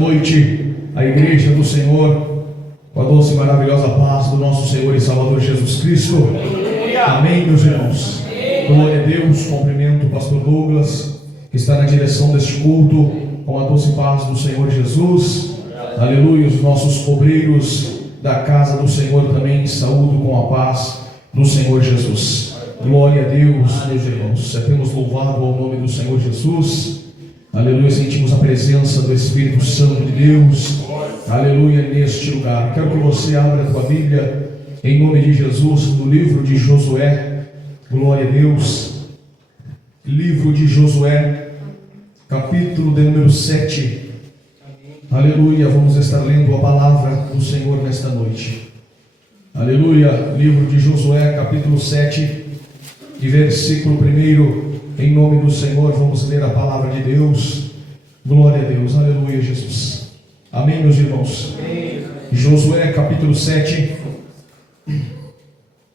noite a igreja do Senhor, com a doce e maravilhosa paz do nosso Senhor e Salvador Jesus Cristo. Amém, meus irmãos. Glória a Deus. Cumprimento o pastor Douglas, que está na direção deste culto, com a doce paz do Senhor Jesus. Aleluia. Os nossos obreiros da casa do Senhor também saúdo com a paz do Senhor Jesus. Glória a Deus, meus irmãos. Temos louvado ao nome do Senhor Jesus. Aleluia. Sentimos a presença do Espírito Santo de Deus. Aleluia, neste lugar. Quero que você abra a tua Bíblia, em nome de Jesus, no livro de Josué. Glória a Deus. Livro de Josué, capítulo de número 7. Aleluia. Vamos estar lendo a palavra do Senhor nesta noite. Aleluia. Livro de Josué, capítulo 7, e versículo 1. Em nome do Senhor, vamos ler a palavra de Deus. Glória a Deus. Aleluia, Jesus. Amém, meus irmãos. Amém. Josué, capítulo 7.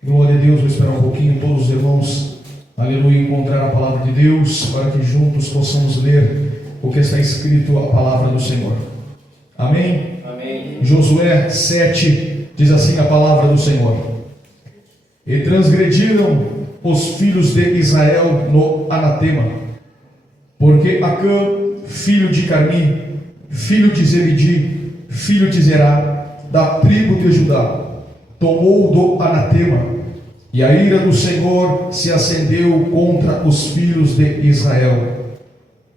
Glória a Deus. Vou esperar um pouquinho todos os irmãos, aleluia, encontrar a palavra de Deus, para que juntos possamos ler o que está escrito, a palavra do Senhor. Amém? Amém. Josué 7, diz assim a palavra do Senhor: E transgrediram os filhos de Israel no anatema, porque Acã, filho de Carmi, filho de Zebedi, filho de Zerá, da tribo de Judá, tomou do anatema, e a ira do Senhor se acendeu contra os filhos de Israel.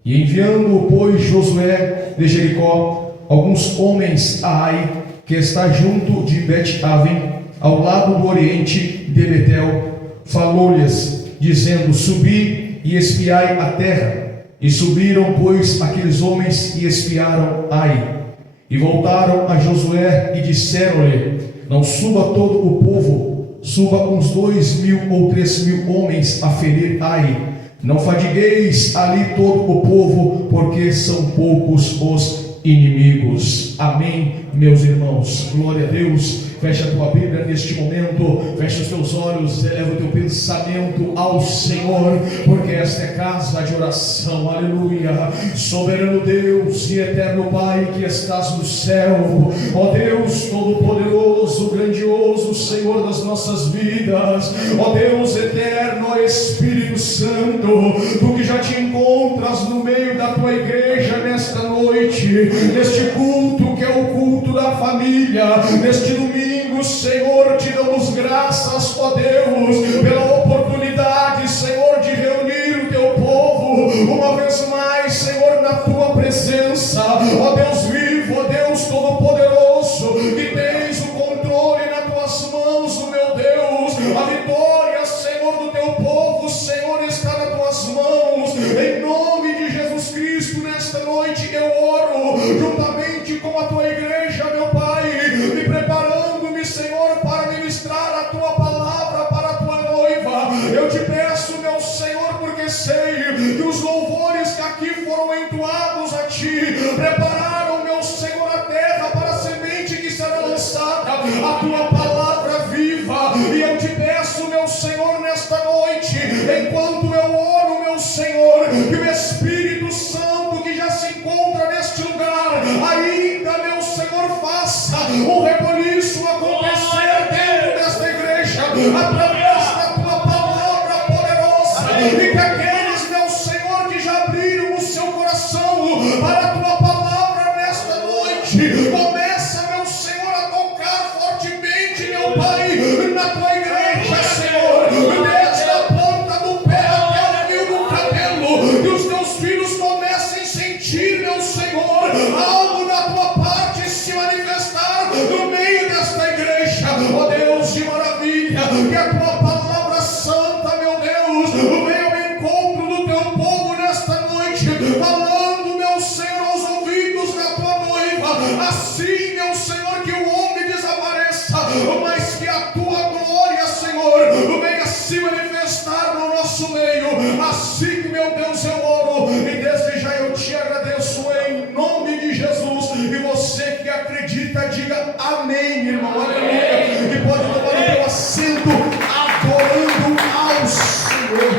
E enviando, pois, Josué de Jericó alguns homens a Ai, que está junto de Bet-Aven, ao lado do oriente de Betel, falou-lhes, dizendo: Subi e espiai a terra. E subiram, pois, aqueles homens e espiaram Ai. E voltaram a Josué e disseram-lhe: Não suba todo o povo, suba uns 2.000 ou 3.000 homens a ferir Ai. Não fadigueis ali todo o povo, porque são poucos os inimigos. Amém, meus irmãos. Glória a Deus. Fecha a tua Bíblia neste momento, fecha os teus olhos, eleva o teu pensamento ao Senhor, porque esta é casa de oração. Aleluia. Soberano Deus e eterno Pai que estás no céu, ó Deus todo-poderoso, grandioso, Senhor das nossas vidas, ó Deus eterno, ó Espírito Santo, tu que já te encontras no meio da tua igreja nesta noite, neste culto que é o culto da família, neste domingo, Senhor, te damos graças, ó Deus, pela oportunidade, Senhor, de reunir o teu povo uma vez mais, Senhor, na tua presença, ó Deus vivo, ó Deus todo-poderoso, que tens o controle nas tuas mãos, ó meu Deus, a vitória, Senhor, do teu povo, Senhor, está nas tuas mãos. Em nome de Jesus Cristo, nesta noite eu oro juntamente com a tua igreja, meu Pai, me preparando-me, Senhor, para ministrar a tua palavra para a tua noiva. Eu te peço, meu Senhor, porque sei que os louvores que aqui foram entoados a ti prepararam, meu Senhor, a terra para a semente que será lançada, a tua palavra viva. E eu te peço, meu Senhor, nesta noite, enquanto eu oro, meu Senhor, que o Espírito Santo que já se encontra neste lugar ainda, meu Senhor, faça um reboliço acontecer dentro desta igreja, através da tua palavra poderosa, e que aqueles, meu Senhor, que já abriram o seu coração para a tua palavra nesta noite, começa, meu Senhor, a tocar fortemente, meu Pai, na tua igreja, Senhor, desde a ponta do pé até o fio do cabelo, que os teus filhos comecem a sentir, meu Senhor, algo da tua parte se manifestar no meio desta igreja, ó Deus de maravilha, que a tua palavra santa, meu Deus, venha ao encontro do teu povo nesta noite, falando, meu Senhor, aos ouvidos da tua noiva, assim, meu Senhor, que o homem desapareça, mas que a tua glória, Senhor, venha se manifestar no nosso meio. Assim que, meu Deus, eu oro, e desde já eu te agradeço em nome de Jesus. E você que acredita, diga amém, irmão. Aleluia. E pode tomar o teu assento adorando ao Senhor.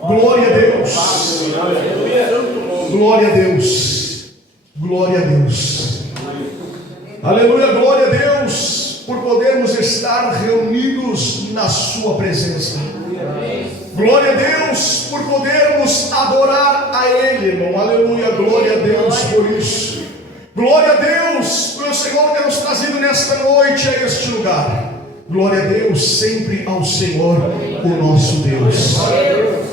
Glória a Deus. Glória a Deus. Glória a Deus. Aleluia, glória a Deus, por podermos estar reunidos na sua presença. Glória a Deus, por podermos adorar a Ele, irmão. Aleluia, glória a Deus por isso. Glória a Deus, pelo Senhor ter nos trazido nesta noite a este lugar. Glória a Deus, sempre ao Senhor, o nosso Deus.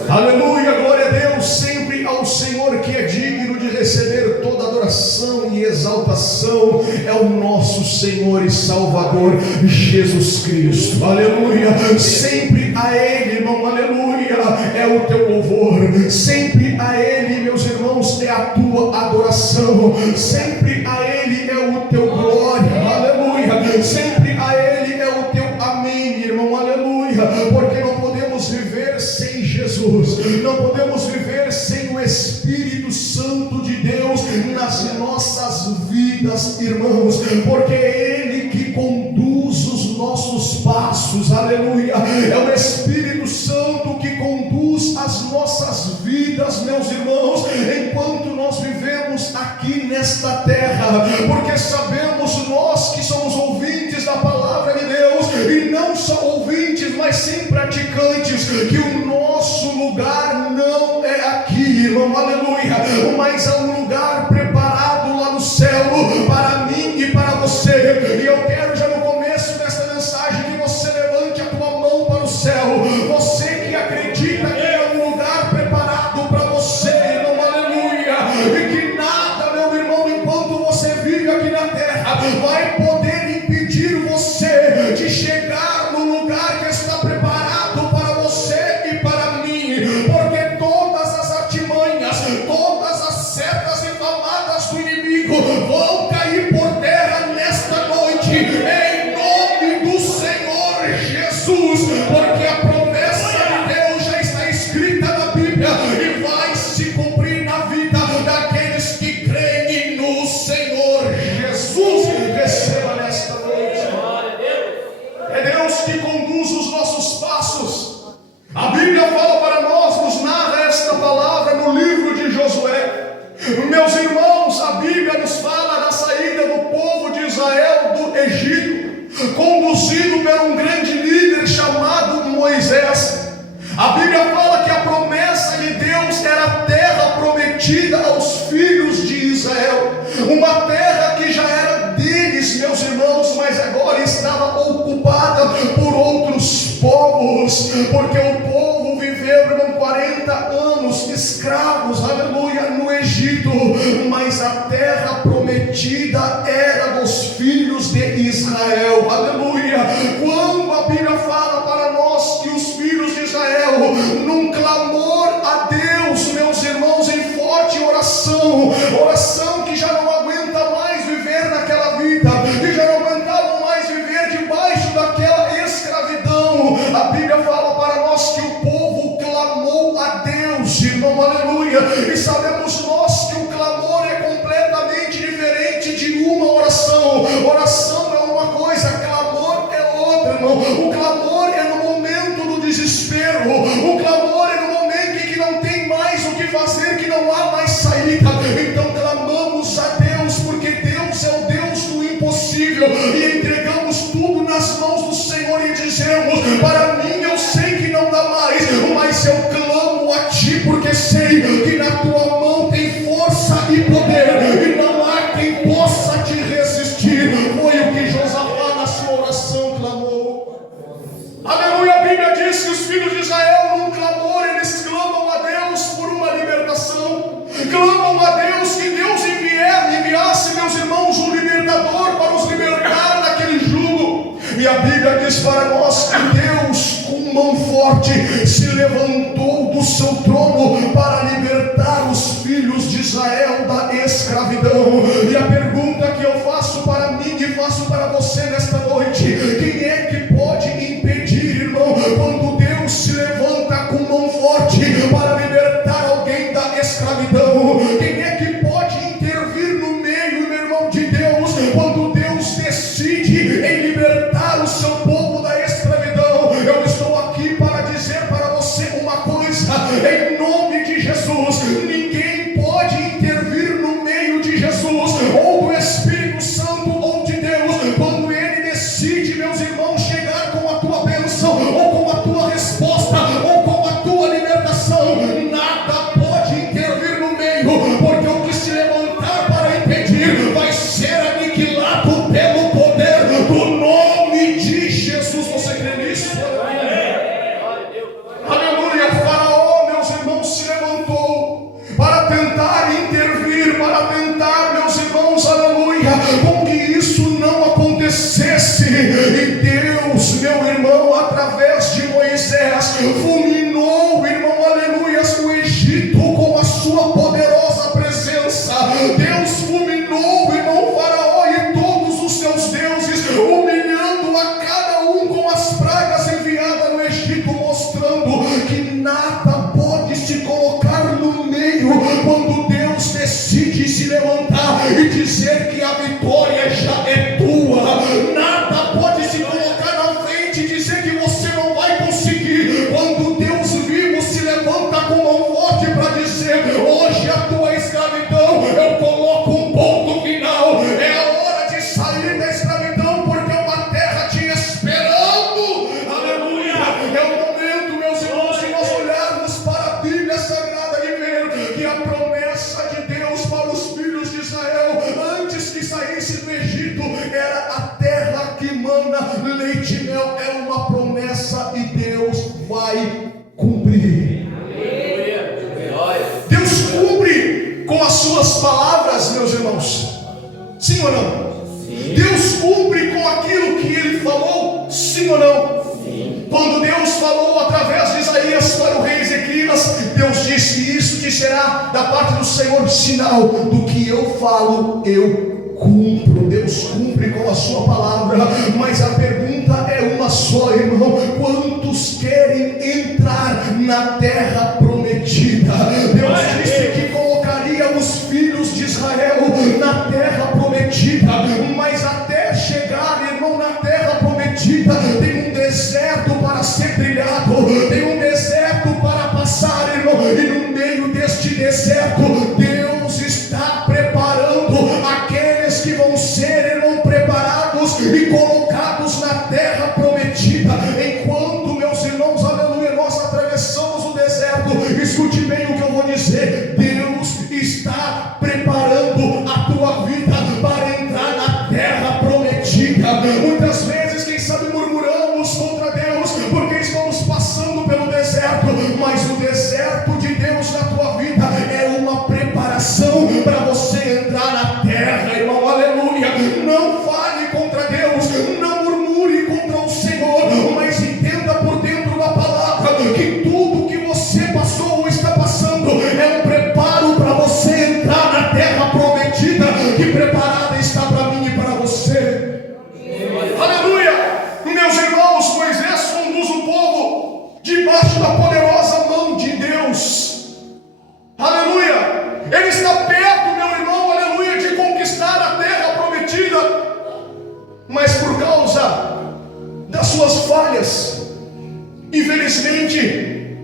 Aleluia, glória a Deus, sempre ao Senhor que é digno de receber toda adoração e exaltação. É o nosso Senhor e Salvador Jesus Cristo. Aleluia, sempre a Ele, irmão, aleluia, é o teu louvor. Sempre a Ele, meus irmãos, é a tua adoração. Sempre a Ele é o teu glória. Aleluia, sempre a Ele é o teu amém, irmão, aleluia, porque não podemos viver sem Jesus, não podemos viver sem o Espírito Santo de Deus nas nossas vidas, irmãos, porque é Ele que conduz os nossos passos, aleluia, é o Espírito Santo que conduz as nossas vidas, meus irmãos, enquanto nós vivemos aqui nesta terra, porque sabemos nós que somos ouvintes da palavra de Deus, e não só ouvintes, mas sim praticantes, que o nosso lugar não é aqui, irmão, aleluia, mas há um lugar preparado lá no céu, para mim e para você, e eu quero já no começo desta mensagem que você levante a tua mão para o céu, você que acredita que é um lugar preparado para você, irmão, aleluia, e que nada, meu irmão, enquanto você vive aqui na terra, vai poder impedir você de chegar no lugar que está preparado para você e para mim, porque todas as artimanhas, todas as setas inflamadas do inimigo vão cair por terra nesta noite, em nome do Senhor Jesus, porque a promessa de Deus já está escrita na Bíblia e vai se cumprir na vida daqueles que creem no Senhor Jesus. Receba nesta noite. É Deus que conduz os nossos passos. A Bíblia fala para nós, nos narra esta palavra no livro de Josué. Meus irmãos, a Bíblia nos fala da saída do povo de Israel do Egito, conduzido por um grande líder chamado Moisés. A Bíblia fala que a promessa de Deus era a terra prometida aos filhos de Israel, uma terra que já era deles, meus irmãos, mas agora estava ocupada por outros povos, porque o povo viveu 40 anos escravos, aleluia, no Egito, mas a terra prometida era dos filhos de Israel, aleluia. Quando a Bíblia fala para nós que os filhos de Israel, num clamor a Deus, meus irmãos, em forte oração que já não aguenta mais viver naquela vida, que já não aguentavam mais viver debaixo daquela escravidão, a Bíblia fala para nós que o povo clamou a Deus, irmão, aleluia, e sabemos nós que o clamor é completamente diferente de uma oração. Oração é uma coisa, clamor é outra, irmão. O clamor é no momento do desespero, o clamor é no momento em que não tem mais o que fazer, que não há mais saída, então clamamos a Deus, porque Deus é o Deus do impossível, e entregamos tudo nas mãos do Senhor e dizemos, para mim eu sei que não dá mais, mas eu clamo a Ti, porque sei que na Tua mão tem força e poder, e não há quem possa te resistir. Foi o que Josafá na sua oração clamou. Aleluia, a Bíblia diz que os filhos de Israel num clamor, eles clamam a Deus por uma libertação, clamam a Deus que Deus enviasse, meus irmãos, um libertador para os libertar daquele jugo. E a Bíblia diz para nós que Deus, com mão forte, se levantou do seu trono para libertar os filhos de Israel da escravidão. E a pergunta que eu faço para mim e faço para você nesta noite: quem é que pode impedir, irmão, quando Deus se levanta com mão forte para libertar alguém da escravidão? Quem é que pode intervir no meio, meu irmão, de Deus, quando Deus decide em libertar o seu povo da escravidão? Eu estou aqui para dizer para você uma coisa, em nome de Jesus: ninguém pode intervir no meio para tentar, meus irmãos, aleluia, com que isso não acontecesse. E Deus, meu irmão, através de Moisés, fulminou, irmão, aleluia, o Egito com a sua poderosa presença. Deus fulminou, irmão, Faraó e todos os seus deuses, humilhando a cada um com as pragas enviadas no Egito, mostrando que nada pode se colocar no meio quando Deus decide se levantar e dizer que a vitória já é tua. Nada pode se colocar na frente e dizer que você não vai conseguir. Quando Deus vivo se levanta com mão forte para dizer: hoje a tua escravidão eu coloco um ponto final. É a hora de sair da escravidão, porque uma terra te esperando. Aleluia! É o momento, meus irmãos, de nós olharmos para a Bíblia Sagrada e ver que a promessa de Deus para os filhos de Israel, antes que saísse do Egito, era a terra que mana leite e mel. É uma promessa e Deus vai cumprir. Deus cumpre com as suas palavras, meus irmãos. Sim ou não? Sim. Deus cumpre com aquilo que Ele falou. Sim ou não? Sim. Quando Deus falou através de Isaías para o rei Ezequias, Deus disse: isso que será da parte do Senhor sinal do que eu falo, eu cumpro. Deus cumpre com a sua palavra. Mas a pergunta é uma só, irmão: quantos querem entrar na terra prometida? Deus disse que colocaria os filhos de Israel na terra prometida, mas até chegar, irmão, na terra prometida, tem um deserto para ser trilhado, tem um deserto para passar, irmão, e no meio deste deserto, Deus está preparando aqueles que vão ser, irmão, preparados e colocados na terra prometida. Enquanto, meus irmãos, aleluia, nós atravessamos o deserto, escute bem o que eu vou dizer: Deus está preparando a tua vida para entrar na terra prometida. Muitas vezes, quem sabe, murmuramos contra Deus porque estamos passando pelo deserto, mas o deserto de Deus na tua vida é uma preparação para você entrar na terra, irmão, aleluia. Não fale contra Deus, não murmure contra o Senhor, mas entenda por dentro da palavra que tudo que você passou ou está passando é um preparo para você entrar na terra prometida, que preparada está para mim e para você. Aleluia! Meus irmãos, Moisés conduz o povo debaixo da poderosa mão de Deus. Aleluia! Ele está perto, meu irmão, aleluia, de conquistar a terra prometida, mas por causa das suas falhas, infelizmente,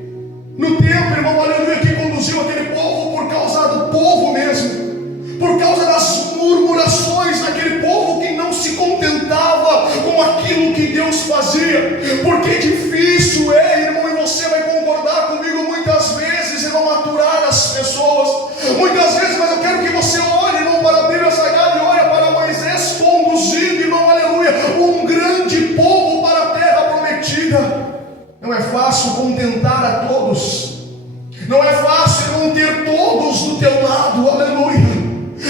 no tempo, irmão, aleluia, que conduziu aquele povo, por causa do povo mesmo, por causa das murmurações daquele povo que não se contentava com aquilo que Deus fazia, porque difícil é, irmão, e você vai concordar comigo, muitas vezes, irmão, aturar as pessoas, muitas vezes, mas eu quero que você olhe, irmão, para a Bíblia Sagrada e olhe para Moisés conduzindo, irmão, aleluia, um grande povo para a terra prometida. Não é fácil contentar a todos, não é fácil, irmão, ter todos do teu lado, aleluia.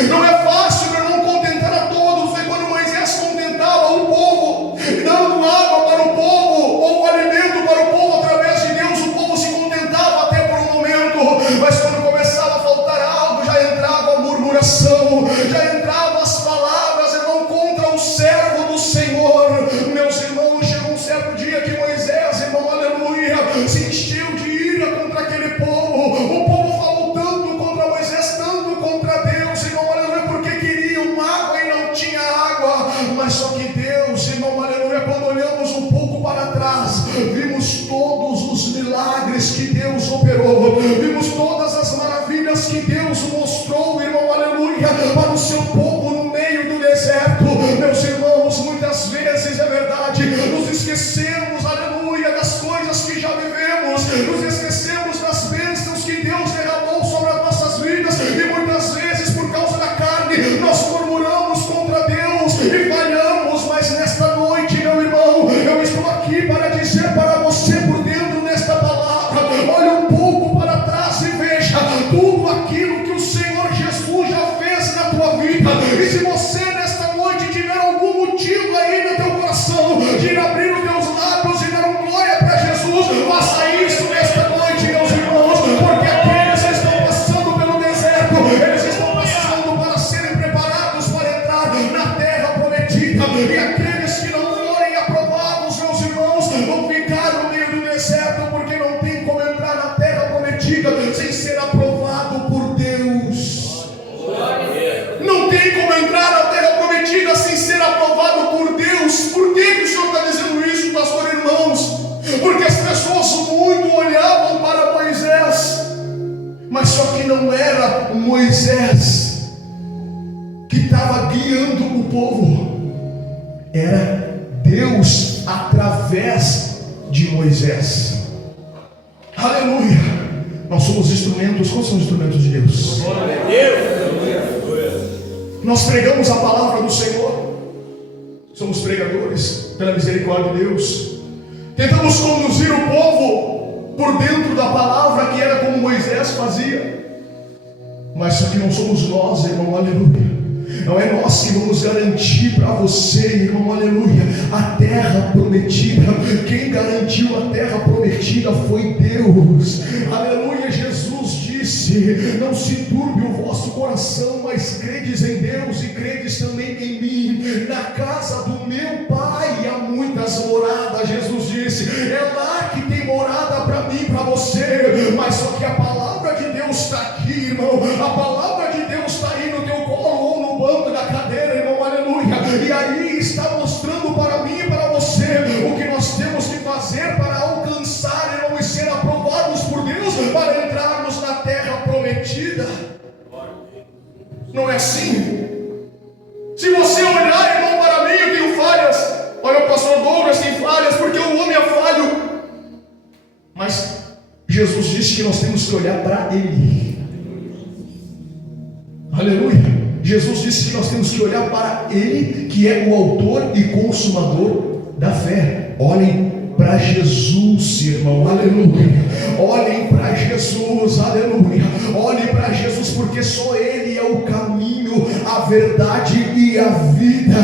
Não é fácil, meu irmão, contentar a todos. Foi quando Moisés contentava o povo, dando água para o povo, ou alimento para o povo através de Deus, o povo se contentava até por um momento, mas quando começava a faltar algo, já entrava a murmuração, já entrava as palavras, irmão, contra o servo do Senhor. Meus irmãos, chegou um certo dia que Moisés, irmão, aleluia, se encheu de ira contra aquele povo. O povo falou tanto contra Moisés, tanto contra Deus, irmão, aleluia, porque queriam água e não tinha água. Mas só que Deus, irmão, aleluia, quando olhamos um pouco para trás, vimos todos os milagres que Deus operou, vimos todas as maravilhas que Deus mostrou, irmão, aleluia, para o seu povo no meio do deserto. Meus irmãos, muitas vezes, é verdade, nos esquecemos, aleluia, das coisas que já vivemos, nos esquecemos das bênçãos que Deus derramou sobre as nossas vidas, e muitas vezes, por causa da carne, nós murmuramos contra Deus e falhamos. Mas nesta noite, meu irmão, eu estou aqui para dizer para você, por dentro desta palavra, olhe um pouco para trás e veja tudo aquilo que o Senhor Jesus já fez só que não era Moisés que estava guiando o povo, era Deus através de Moisés. Aleluia! Nós somos instrumentos. Quais são os instrumentos de Deus? Nós pregamos a palavra do Senhor, somos pregadores pela misericórdia de Deus. Tentamos conduzir o povo por dentro da palavra, que era como Moisés fazia. Mas só que não somos nós, irmão, aleluia. Não é nós que vamos garantir para você, irmão, aleluia, a terra prometida. Quem garantiu a terra prometida foi Deus, aleluia. Jesus disse: não se turbe o vosso coração, mas credes em Deus e credes também em mim. Na casa do meu Pai há muitas moradas. Jesus disse: é lá que tem morada para mim, para você. Mas só que a palavra de Deus está aqui, irmão. A palavra de Deus está aí no teu colo ou no banco da cadeira, irmão, aleluia. E aí está mostrando para mim e para você o que nós temos que fazer para alcançar, irmão, e ser aprovados por Deus, para entrarmos na terra prometida. Não é assim? Se você olhar, irmão, para mim, eu tenho falhas. Olha, o pastor Douglas tem falhas, porque o homem é falho. Mas Jesus disse que nós temos que olhar para Ele. Aleluia. Jesus disse que nós temos que olhar para Ele, que é o autor e consumador da fé. Olhem para Jesus, irmão, aleluia. Olhem para Jesus, aleluia. Olhem para Jesus, porque só Ele é o caminho, a verdade e a vida.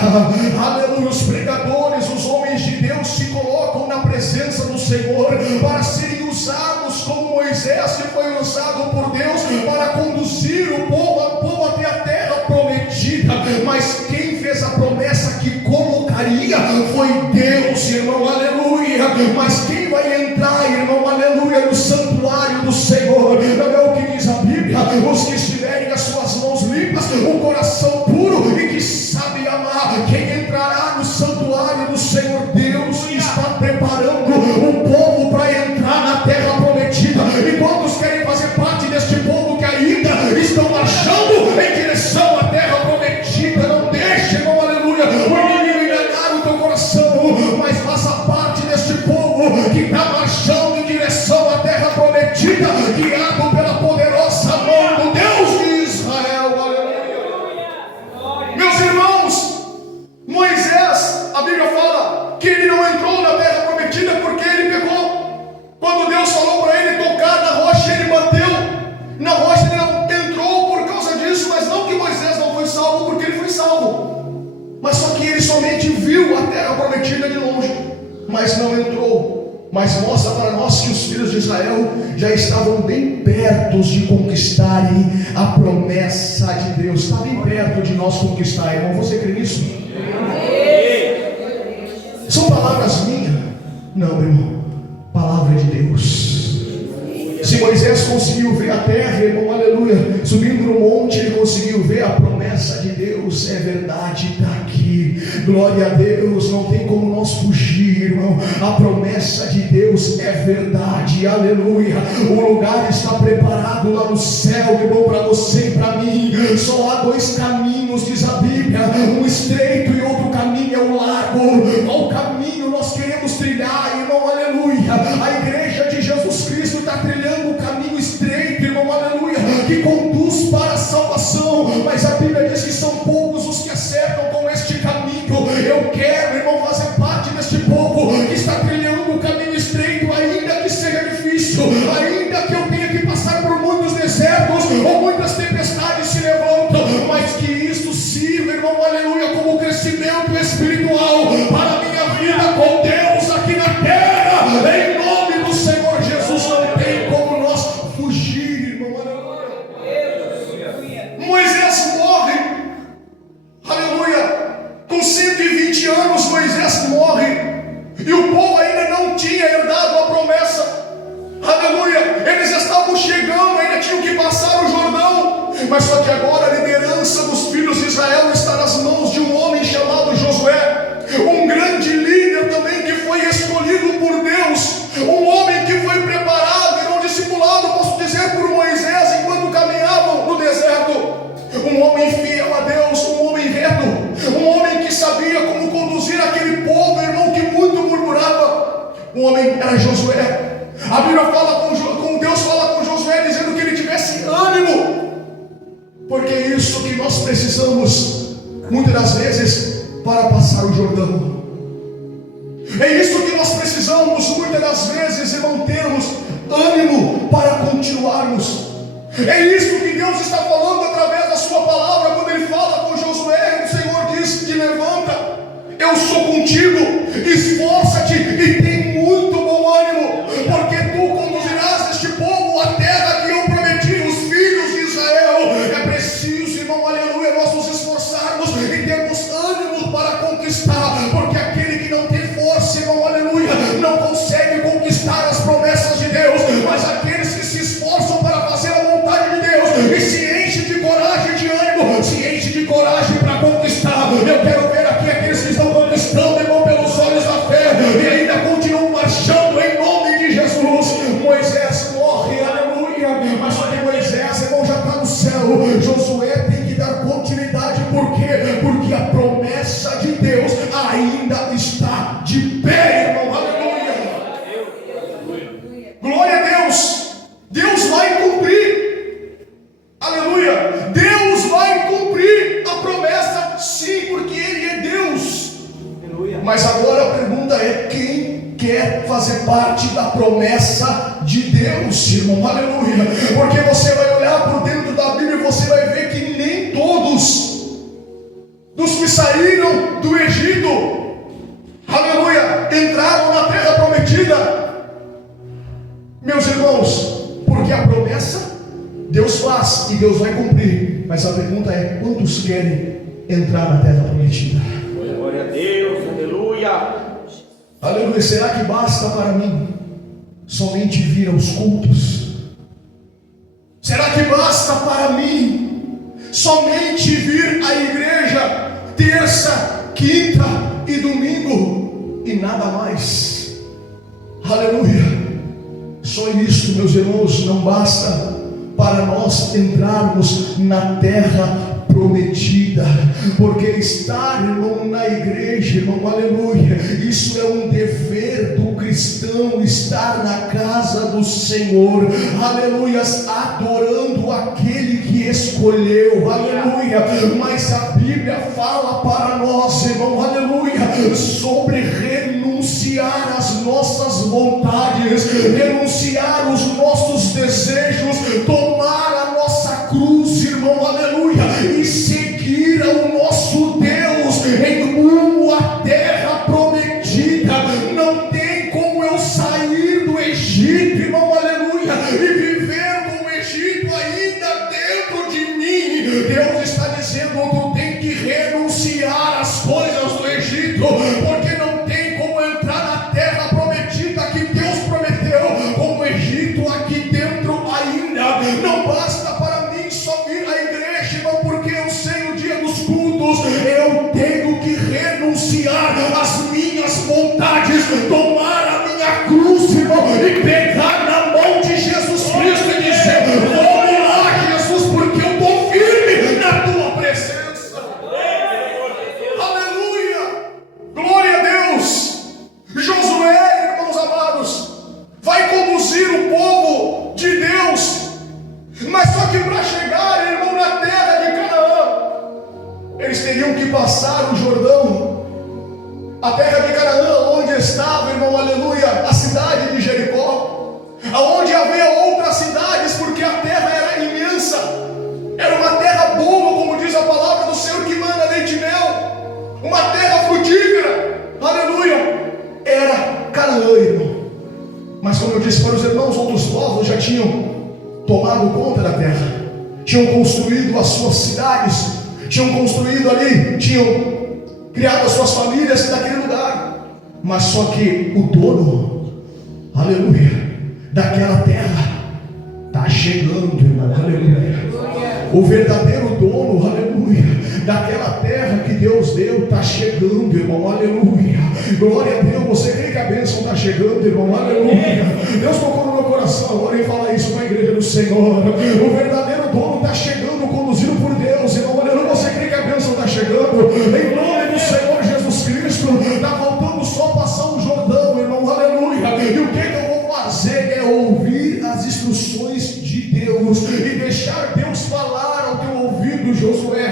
Aleluia. Os pregadores, os homens de Deus se colocam na presença do Senhor para serem usados como Moisés, que foi usado por Deus para conduzir o povo até a terra prometida. Mas quem fez a promessa que colocaria foi Deus, irmão, aleluia. Mas quem vai entrar, irmão, aleluia, no santuário do Senhor? Não é o que diz a Bíblia: os que estiverem as suas mãos limpas, o coração puro e que sabe amar. Quem entrará no santuário do Senhor? Deus está preparando um povo para entrar na terra prometida. E quantos querem fazer parte deste povo que ainda estão marchando em direção à terra prometida? Não deixe, irmão, aleluia, o inimigo enganar o teu coração, mas faça parte deste povo que está marchando em direção à terra prometida, guiado pela poderosa mão do Deus de Israel. Aleluia. Meus irmãos, Moisés, a Bíblia fala que ele não entrou na terra prometida porque ele pecou. Quando Deus falou para ele tocar na rocha, ele bateu na rocha, ele não entrou por causa disso. Mas não que Moisés não foi salvo, porque ele foi salvo, mas só que ele somente viu a terra prometida de longe, mas não entrou. Mas mostra para nós que os filhos de Israel já estavam bem perto de conquistarem a promessa de Deus. Está bem perto de nós conquistar, irmão. Você crê nisso? São palavras minhas? Não, irmão, palavra de Deus. Se Moisés conseguiu ver a terra, irmão, aleluia, subindo no monte, ele conseguiu ver a promessa de Deus. É verdade, está aqui. Glória a Deus. Não tem como nós fugir, irmão. A promessa de Deus é verdade, aleluia. O lugar está preparado lá no céu, irmão, para você e para mim. Só há dois caminhos, diz a Bíblia: um estreito e outro caminho é o largo. Qual caminho nós queremos trilhar, irmão, aleluia? A igreja de Jesus Cristo está trilhando o caminho estreito, irmão, aleluia, que conduz para a salvação. Mas a Bíblia diz que são poucos os que acertam com este caminho. Eu quero, irmão, fazer parte deste povo que está trilhando o caminho estreito, ainda que seja difícil, ainda que eu tenha que passar por muitos desertos ou muitas tempestades se levantam, mas que isto sirva, irmão, aleluia, como crescimento espiritual para a minha vida com Deus aqui na terra. Em nome do Senhor Jesus, não tem como nós fugir, irmão, aleluia. Moisés morre, aleluia, com 120 anos Moisés morre, e o povo ainda não tinha herdado a promessa, aleluia. Eles estavam chegando, ainda tinham que passar o Jordão, mas só que agora a liderança dos filhos de Israel está nas mãos de um homem chamado Josué. que nós precisamos, muitas das vezes, para passar o Jordão. É isso que nós precisamos, muitas das vezes, irmão, termos ânimo para continuarmos. É isso que Deus está falando através da sua palavra, quando Ele fala com Josué. O Senhor diz: te levanta, eu sou contigo, esforça-te e tem muito bom ânimo, porque tu conduzirás este povo à terra que eu prometi, os filhos de Israel. É preciso, irmão, aleluia, nós nos esforçarmos e termos ânimo para conquistar, porque aquele que não tem força, irmão, aleluia, não consegue conquistar as promessas de Deus. Mas aqueles que se esforçam para fazer a vontade de Deus e se enche de coragem, de ânimo, se enche de coragem para conquistar. Eu quero ver aqui aqueles que estão conquistando, irmão, pelos olhos da fé e ainda continuam marchando em nome de Jesus. Moisés morre, aleluia, mas só que Moisés, irmão, já está no céu. Josué tem que dar continuidade. Por quê? Porque a promessa de Deus ainda está de pé, irmão, aleluia. Glória a Deus. Deus vai cumprir, aleluia. Deus vai cumprir a promessa, sim, porque Ele é Deus. Mas agora a pergunta é: quem quer fazer parte da promessa de Deus, irmão, aleluia? Porque você vai olhar por dentro da Bíblia e você vai ver que nem todos dos que saíram do Egito, aleluia, entraram na terra prometida. Meus irmãos, porque a promessa Deus faz e Deus vai cumprir, mas a pergunta é: quantos querem entrar na terra prometida? Glória a Deus, aleluia. Aleluia. Será que basta para mim somente vir aos cultos? Será que basta para mim somente vir à igreja terça, quinta e domingo e nada mais? Aleluia. Só isso, meus irmãos, não basta para nós entrarmos na terra prometida, porque estar, irmão, na igreja, irmão, aleluia, isso é um dever do cristão, estar na casa do Senhor, aleluia, adorando aquele que escolheu, aleluia. Mas a Bíblia fala para nós, irmão, aleluia, sobre renunciar às nossas vontades, renunciar os nossos desejos, tomar a nossa cruz, irmão, aleluia, e seguir ao nosso Deus em rumo à terra prometida. Não tem como eu sair do Egito, irmão, aleluia, e viver com o Egito ainda dentro de mim. Deus está dizendo: tu tem que renunciar às coisas do Egito, porque não tem como entrar na terra prometida que Deus prometeu com o Egito aqui dentro ainda. Não basta para mim só vir à igreja, irmão, porque eu sei o dia dos cultos. Eu tenho que renunciar às minhas vontades, tomar a minha cruz, irmão, e pegar na mão de Jesus Cristo e dizer: vamos lá, Jesus, porque eu estou firme na tua presença. Aleluia, glória a Deus. Josué, irmãos amados, vai conduzir o povo de Deus, mas só que para chegar, irmão, na terra de Canaã, eles teriam que passar o Jordão. A terra de Canaã, onde estava, irmão, aleluia, a cidade de Jericó, aonde havia outras cidades, porque a terra era imensa, era uma terra boa, como diz a palavra do Senhor, que manda leite e mel, uma terra frutífera, aleluia, era Canaã, irmão. Mas como eu disse para os irmãos, outros povos já tinham tomado conta da terra, tinham construído as suas cidades, tinham construído ali, tinham criado as suas famílias naquele lugar. Mas só que o dono, aleluia, daquela terra está chegando, irmão, aleluia. O verdadeiro dono, aleluia, daquela terra que Deus deu está chegando, irmão, aleluia. Glória a Deus. Você crê que a bênção está chegando, irmão, aleluia. Deus tocou no meu coração agora em falar isso com a igreja do Senhor. O verdadeiro dono está chegando, conduzido por Deus, irmão, aleluia. Você crê que a bênção está chegando? Em nome do Senhor Jesus Cristo. Está faltando só passar o Jordão, irmão, aleluia. E o que eu vou fazer é ouvir as instruções de Deus e deixar Deus falar ao teu ouvido, Josué.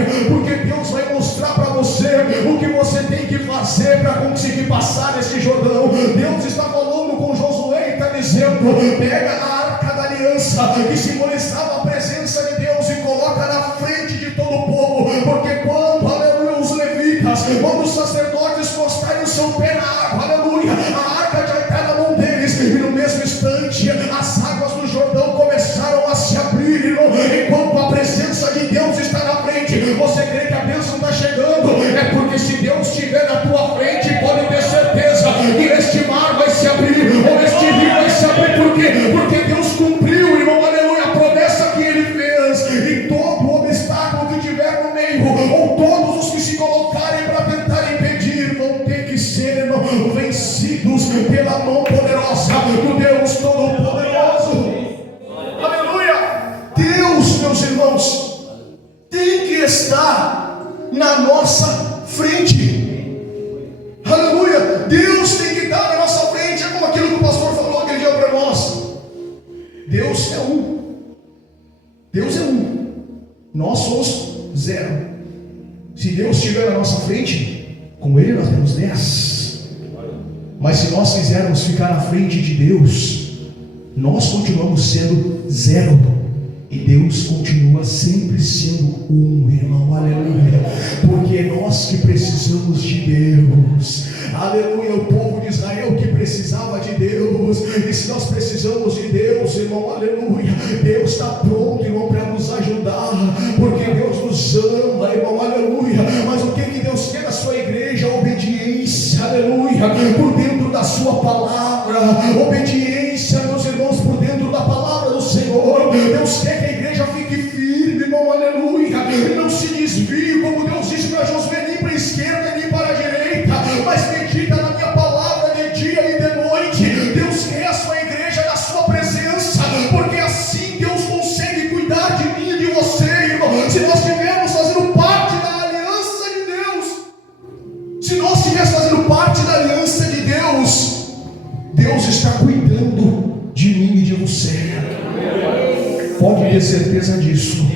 aleluia, porque Deus vai mostrar para você o que você tem que fazer para conseguir passar esse Jordão. Deus está falando com Josué e está dizendo: pega a arca da aliança, que simbolizava a presença de Deus, e coloca na frente de todo o povo, porque quando, aleluia, os levitas, quando os sacerdotes postarem o seu pé na água, aleluia, a arca já está na mão deles, e no mesmo instante as águas do Jordão começaram a se abrir, irmão. Enquanto a presença de Deus está na frente, você crê que a bênção está chegando? É porque se Deus estiver na tua frente, pode ter certeza que este mar vai se abrir, ou este rio vai se abrir. Por quê? Porque Deus cumpriu, irmão, aleluia, a promessa que Ele fez. E todo obstáculo que tiver no meio, ou todos os que se colocarem para tentar impedir, vão ter que ser, irmão, vencidos pela mão poderosa do Deus Todo-Poderoso. Aleluia! Deus, meus irmãos, tem que estar na nossa frente. Aleluia! Deus tem que estar na nossa frente. É como aquilo que o pastor falou aquele dia para nós. Deus é um. Deus é um. Nós somos zero. Se Deus estiver na nossa frente, com Ele nós temos 10. Mas se nós quisermos ficar na frente de Deus, nós continuamos sendo zero. E Deus continua sempre sendo um, irmão, aleluia. Porque é nós que precisamos de Deus. Aleluia, o povo de Israel que precisava de Deus. E se nós precisamos de Deus, irmão, aleluia, Deus está pronto, irmão, para nos ajudar. Porque Deus nos ama, irmão, aleluia. Mas o que Deus quer da sua igreja? Obediência, aleluia, por dentro da sua palavra. Obediência, meus irmãos, por dentro da palavra do Senhor. Deus quer que a igreja fique firme, irmão, aleluia, e não se desvie, como Deus disse para Josué, nem para a esquerda nem para a direita, mas medita na minha palavra de dia e de noite. Deus quer a sua igreja na sua presença, porque assim Deus consegue cuidar de mim e de você, irmão. Se nós estivermos fazendo parte da aliança de Deus, se nós estivermos fazendo parte da aliança de Deus, Deus está cuidando de mim e de você. Pode ter certeza disso.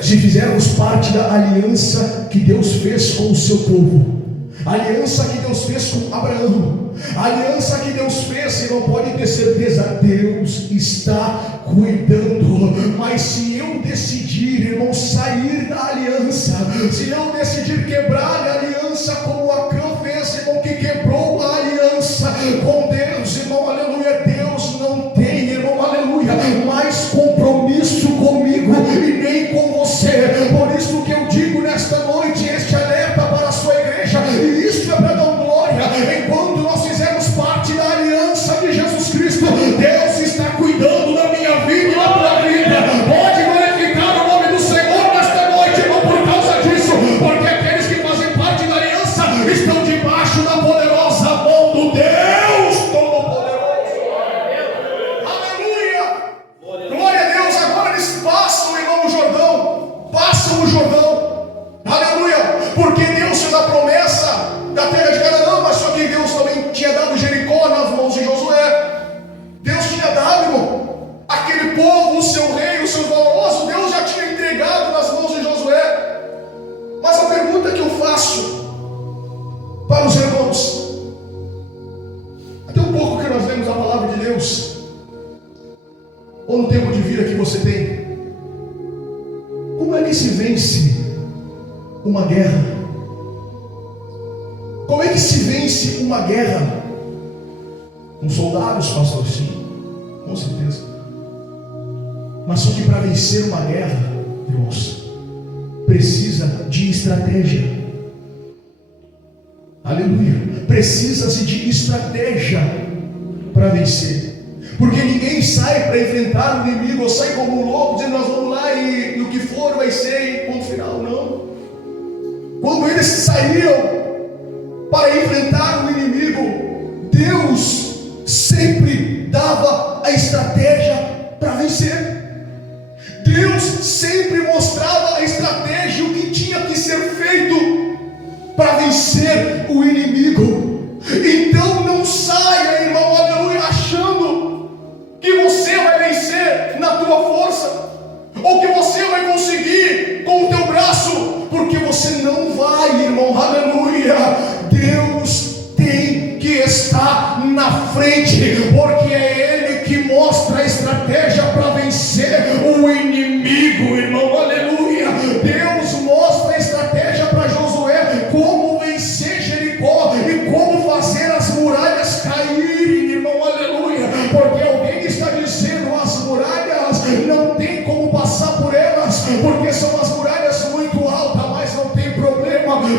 Se fizermos parte da aliança que Deus fez com o seu povo, a aliança que Deus fez com Abraão, a aliança que Deus fez, você não pode ter certeza, Deus está cuidando. Mas se eu decidir, irmão, sair da aliança, se eu decidir quebrar a aliança como Acã fez, irmão, que quebrou a aliança com Deus, irmão, aleluia, Deus não tem, irmão, aleluia, mais compromisso comigo e nem com você. Por isso que eu digo nesta noite, este alerta para a sua igreja, e isso é para dar glória. Enquanto nós fizermos parte da aliança de Jesus Cristo, Deus está cuidando da minha vida e da tua vida. Pode glorificar o nome do Senhor nesta noite, irmão, por causa disso, porque aqueles que fazem parte da aliança estão debaixo da poderosa mão do Deus Todo-Poderoso. Aleluia! Glória a Deus. Agora eles passam, irmão, o Jordão, passam o Jordão, aleluia, porque Deus fez a promessa da terra de Canaã, mas só que Deus também tinha dado Jericó nas mãos de Josué. Deus tinha dado, irmão, aquele povo, o seu rei, o seu valoroso, Deus já tinha entregado nas mãos de Josué. Mas a pergunta que eu faço para os irmãos, até um pouco que nós lemos a palavra de Deus, ou no tempo de vida que você tem, como é que se vence uma guerra? Como é que se vence uma guerra? Com soldados, pastor? Sim, com certeza. Mas só que para vencer uma guerra, irmãos, precisa de estratégia. Aleluia. Precisa-se de estratégia para vencer. Porque ninguém sai para enfrentar o inimigo, ou sai como um louco, dizendo nós vamos lá e o que for vai ser e ponto final. Não. Quando eles saíram para enfrentar o inimigo, Deus sempre dava a estratégia para vencer. Deus sempre mostrava a estratégia, o que tinha que ser feito para vencer o inimigo. Então não saia, irmão, aleluia, achando que você vai vencer na tua força, ou que você vai conseguir com o teu braço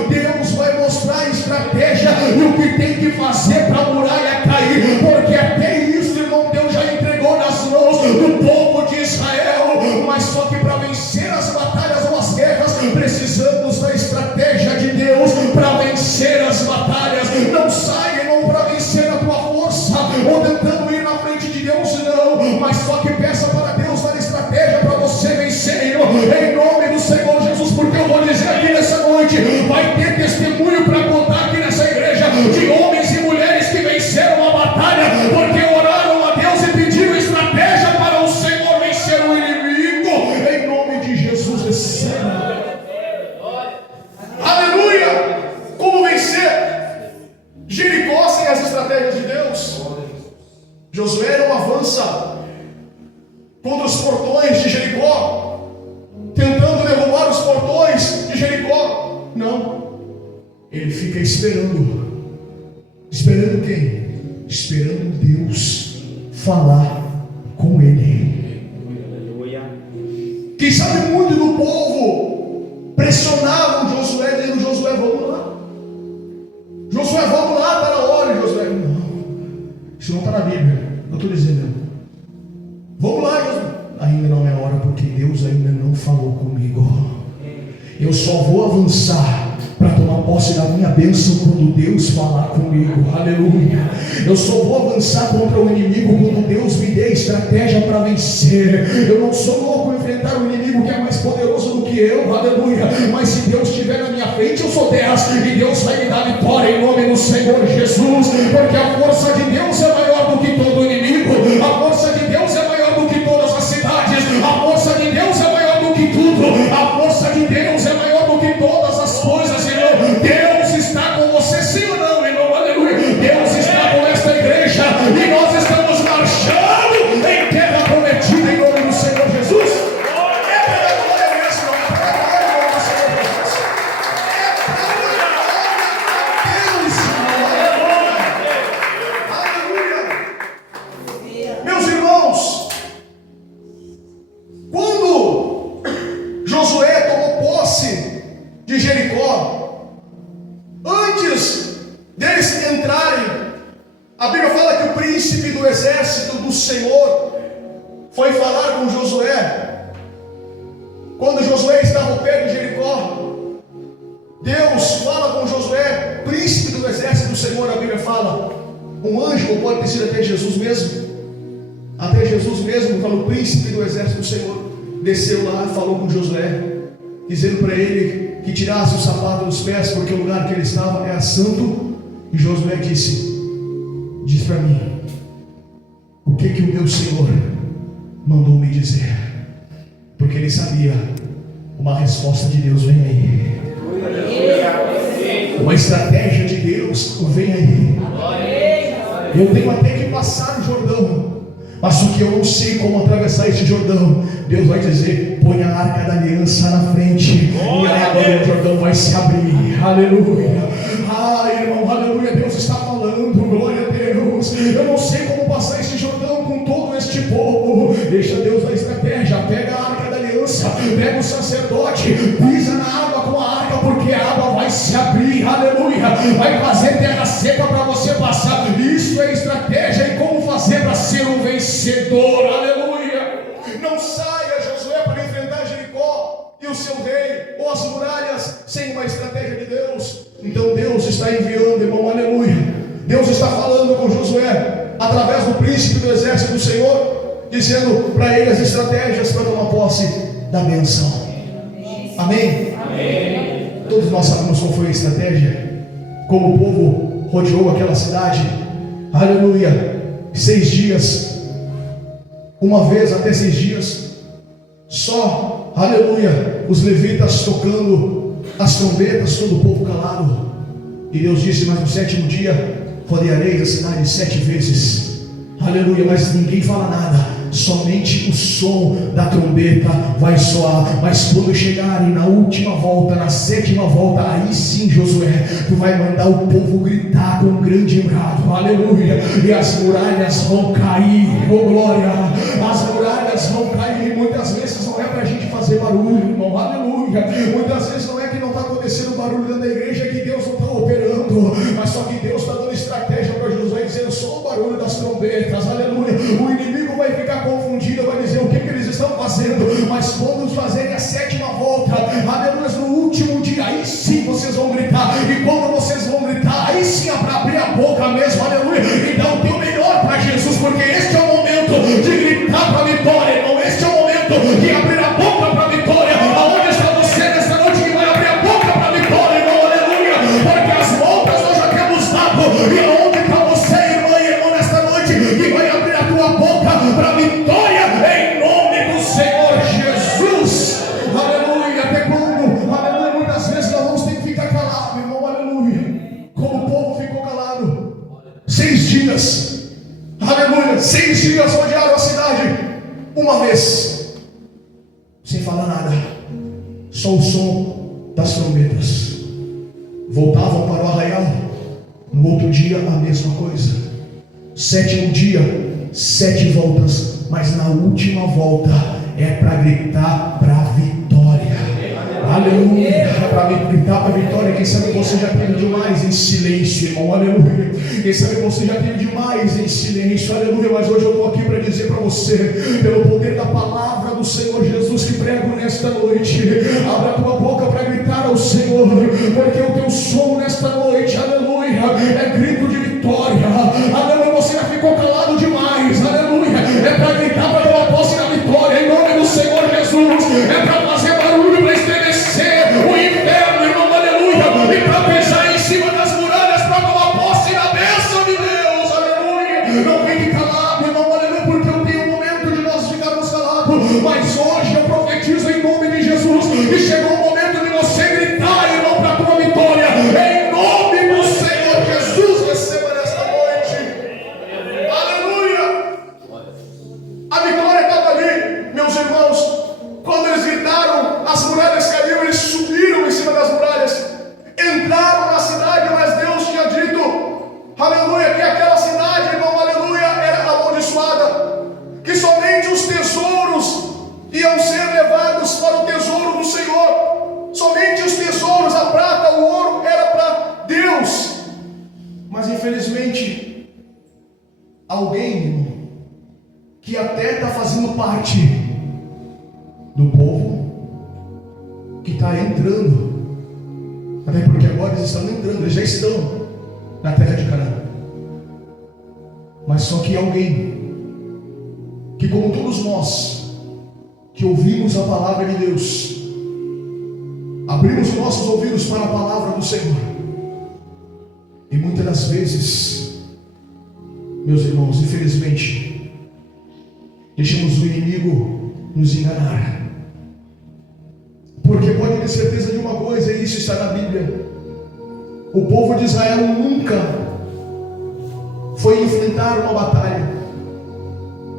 Deus vai mostrar a estratégia e o que tem que fazer para a muralha cair, porque até isso, irmão, Deus já entregou nas mãos do povo de Israel. Mas só que para vencer as batalhas ou as guerras, precisamos da estratégia de Deus para vencer as batalhas. Não saia, irmão, para vencer a tua força ou tentando ir na frente de Deus, não, mas só que peça para Deus dar estratégia para você vencer, irmão, em nome do Senhor Jesus. Porque eu vou dizer aqui nessa noite, vai ter testemunho para contar aqui nessa igreja de homens e mulheres que venceram a batalha porque oraram a Deus e pediram estratégia para o Senhor vencer o inimigo, em nome de Jesus. Receba. Aleluia! Como vencer Jericó sem as estratégias de Deus? Josué não avança contra os portões de Jericó, tentando derrubar os portões de Jericó. Não, ele fica esperando. Esperando quem? Esperando Deus falar com ele. Quem sabe muito do povo pressionavam Josué, dizendo: Josué, vamos lá. Josué, vamos lá, está na hora. E Josué: não, isso não está na Bíblia. Eu estou dizendo, vamos lá, Josué. Ainda não é a hora, porque Deus ainda não falou comigo. Eu só vou avançar para tomar posse da minha bênção quando Deus falar comigo. Aleluia. Eu só vou avançar contra o inimigo quando Deus me dê estratégia para vencer. Eu não sou louco em enfrentar o inimigo que é mais poderoso do que eu. Aleluia. Mas se Deus estiver na minha frente, eu sou 10 e Deus vai me dar vitória em nome do Senhor Jesus. Porque a força de Deus é maior do que todo inimigo. A força de Deus é maior do que todas as cidades. A força de Deus é maior do que tudo. A força de Deus é maior do que todas as coisas, irmão. Deus está com você, sim ou não, irmão? Aleluia. Deus está com esta igreja e nós estamos marchando em terra prometida em nome do Senhor Jesus. É para a glória mesmo, é para a glória em nome do Senhor Jesus. É para a glória a Deus. Aleluia. Meus irmãos, quando Josué tomou posse de Jericó, antes deles entrarem, a Bíblia fala que o príncipe do exército do Senhor foi falar com Josué. Quando Josué estava ao pé de Jericó, Deus fala com Josué, príncipe do exército do Senhor. A Bíblia fala, um anjo, ou pode ter sido até Jesus mesmo, falou, príncipe do exército do Senhor desceu lá, falou com Josué, dizendo para ele que tirasse o sapato dos pés, porque o lugar que ele estava era santo. E Josué disse: diz para mim, o que o meu Senhor mandou me dizer? Porque ele sabia, uma resposta de Deus vem aí, uma estratégia de Deus vem aí. Eu tenho até que passar o Jordão, mas o que eu não sei como atravessar esse Jordão, Deus vai dizer: põe a arca da aliança na frente e a água do Jordão vai se abrir. Aleluia. Irmão, aleluia. Deus está falando, glória a Deus. Eu não sei como passar esse Jordão com todo este povo. Deixa Deus dar estratégia. Pega a arca da aliança, pega o sacerdote, pisa na água com a arca, porque a água vai se abrir. Aleluia. Vai fazer terra seca para você passar. Isso é estratégia e como fazer para ser um vencedor. Aleluia. Não saia, Josué, para enfrentar Jericó e o seu rei ou as muralhas sem uma estratégia de Deus. Então Deus está enviando, irmão, aleluia. Deus está falando com Josué através do príncipe do exército do Senhor, dizendo para ele as estratégias para tomar posse da bênção. Amém? Amém. Todos nós sabemos qual foi a estratégia, como o povo rodeou aquela cidade. Aleluia. 6 dias, uma vez até 6 dias, só, aleluia, os levitas tocando as trombetas, todo o povo calado. E Deus disse: mas no 7º dia rodeareis a cidade 7 vezes. Aleluia. Mas ninguém fala nada, somente o som da trombeta vai soar. Mas quando chegarem na última volta, na 7ª volta, aí sim, Josué, tu vai mandar o povo gritar com um grande brado. Aleluia. E as muralhas vão cair. Oh glória. As muralhas vão cair. Muitas vezes não é para a gente fazer barulho, irmão. Aleluia. Muitas vezes vezes não é que não está acontecendo barulho dentro da igreja, é que Deus não está operando, mas só que Deus está dando estratégia para Josué, dizendo só o barulho das trombetas, aleluia. O inimigo vai ficar confundido, vai dizer o que eles estão fazendo, mas quando fazerem a 7ª volta, aleluia, no último dia, aí sim vocês vão gritar, e quando vocês vão gritar, aí sim é para abrir a boca mesmo, aleluia, e dar o teu melhor para Jesus, porque este é o momento de gritar para a vitória, irmão. Este é o momento de abrir a boca para a vitória. Aonde está você nessa noite que vai abrir a boca para a vitória, irmão, aleluia, porque as voltas nós já temos dado, e aonde está você, irmã e irmão, nesta noite que vai abrir a tua boca para a vitória, em nome do Senhor Jesus, aleluia. Até quando, aleluia, muitas vezes nós vamos ter que ficar calados, irmão, aleluia, como o povo ficou calado 6 dias, aleluia, 6 dias rodearam a cidade uma vez, sem falar nada, só o som das trombetas. Voltavam para o arraial, no outro dia a mesma coisa. 7º dia, 7 voltas, mas na última volta é para gritar para a vitória. Aleluia, é para gritar para a vitória. Quem sabe você já teve demais em silêncio, irmão, aleluia. Quem sabe você já teve demais em silêncio, aleluia. Mas hoje eu estou aqui para dizer para você, pelo poder da palavra do Senhor Jesus que prego nesta noite, abra a tua boca para gritar ao Senhor, porque o teu som nesta noite, aleluia, é grito de vitória, aleluia. Você já ficou calado demais, aleluia, é para gritar para tua posse na vitória, em nome do Senhor Jesus, é para fazer barulho, para estremecer o inferno, irmão, aleluia, e para pisar em cima das muralhas para tomar posse na bênção de Deus, aleluia. Não fique calado, irmão, aleluia, porque eu tenho um momento de nós ficarmos calados, mas hoje eu profetizo em nome de Jesus, e chegou o momento de você gritar, irmão, para a tua vitória, em nome do Senhor Jesus. Receba nesta noite, aleluia. A vitória estava ali, meus irmãos. Quando eles gritaram, as muralhas caíram, eles subiram em cima das muralhas, entraram na cidade, mas Deus tinha dito, aleluia, que aquela cidade, irmão, aleluia, era amaldiçoada, que somente os tesouros iam ser levados para o tesouro do Senhor, somente os tesouros, a prata, o ouro, era para Deus. Mas infelizmente, alguém, irmão, que até está fazendo parte do povo, que está entrando, até porque agora eles estão entrando, eles já estão na terra de Canaã, mas só que alguém, que como todos nós, que ouvimos a palavra de Deus, abrimos nossos ouvidos para a palavra do Senhor, e muitas das vezes, meus irmãos, infelizmente, deixamos o inimigo nos enganar. Porque pode ter certeza de uma coisa, e isso está na Bíblia: o povo de Israel nunca foi enfrentar uma batalha,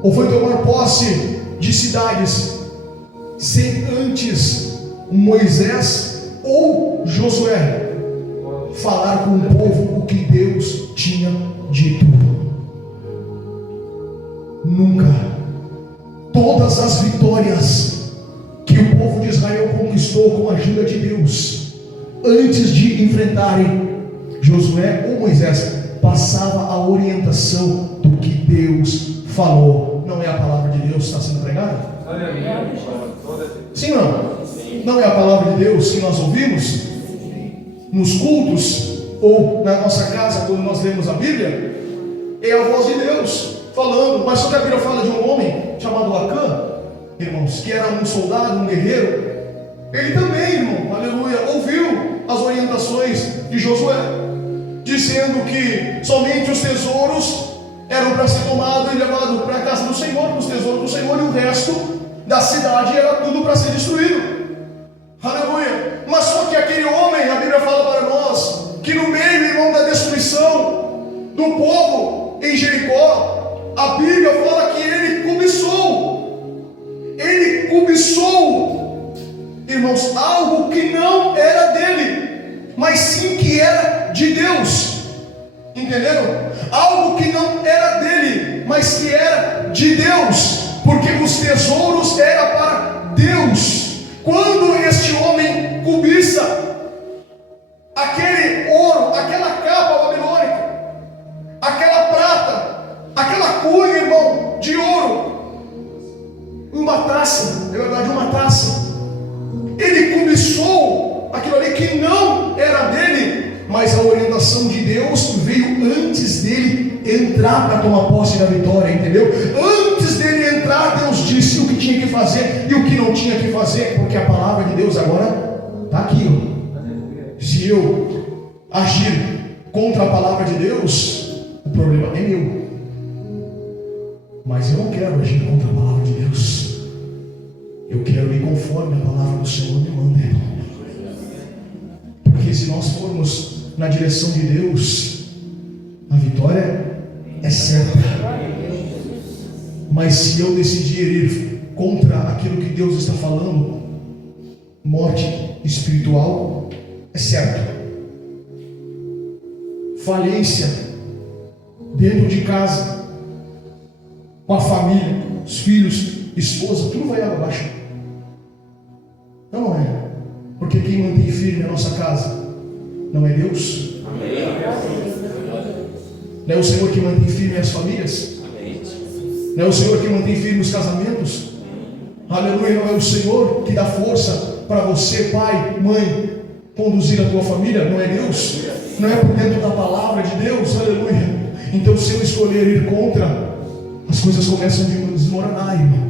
ou foi tomar posse de cidades, sem antes Moisés ou Josué falar com o povo o que Deus tinha dito. Nunca. Todas as vitórias que o povo de Israel conquistou com a ajuda de Deus, antes de enfrentarem Josué ou Moisés, passava a orientação do que Deus falou. Não é a palavra de Deus que está sendo pregada? Sim ou não? Não é a palavra de Deus que nós ouvimos nos cultos ou na nossa casa quando nós lemos a Bíblia? É a voz de Deus falando. Mas só que a Bíblia fala de um homem chamado Acã, irmãos, que era um soldado, um guerreiro. Ele também, irmão, aleluia, ouviu as orientações de Josué, dizendo que somente os tesouros eram para ser tomado e levado para a casa do Senhor, os tesouros do Senhor, e o resto da cidade era tudo para ser destruído. Aleluia. Mas só que aquele homem, a Bíblia fala para nós, que no meio, irmão, da destruição do povo em Jericó, a Bíblia fala que ele cobiçou, irmãos, algo que não era dele, mas sim que era de Deus. Entenderam? Algo que não era dele, mas que era de Deus, porque os tesouros eram para Deus. Quando este homem cobiça aquele ouro, aquela capa babilônica, aquela prata, aquela cunha, irmão, de ouro, uma taça, é verdade, uma taça, ele cobiçou aquilo ali que não era dele, mas a orientação de Deus veio antes dele entrar para tomar posse da vitória, entendeu? Antes dele entrar, Deus disse o que tinha que fazer e o que não tinha que fazer, porque a palavra de Deus agora está aqui, ó. Se eu agir contra a palavra de Deus, o problema é meu, mas eu não quero agir contra a palavra de Deus, eu quero ir conforme a palavra do Senhor me manda, irmão. Porque se nós formos na direção de Deus, a vitória é certa. Mas se eu decidir ir contra aquilo que Deus está falando, morte espiritual é certo. Falência dentro de casa, com a família, os filhos, esposa, tudo vai abaixo. Não é? Porque quem mantém firme a nossa casa não é Deus? Não é o Senhor que mantém firme as famílias? Não é o Senhor que mantém firme os casamentos? Aleluia, não é o Senhor que dá força para você, pai, mãe, conduzir a tua família? Não é Deus? Não é por dentro da palavra de Deus? Aleluia. Então se eu escolher ir contra, as coisas começam a desmoronar, irmão.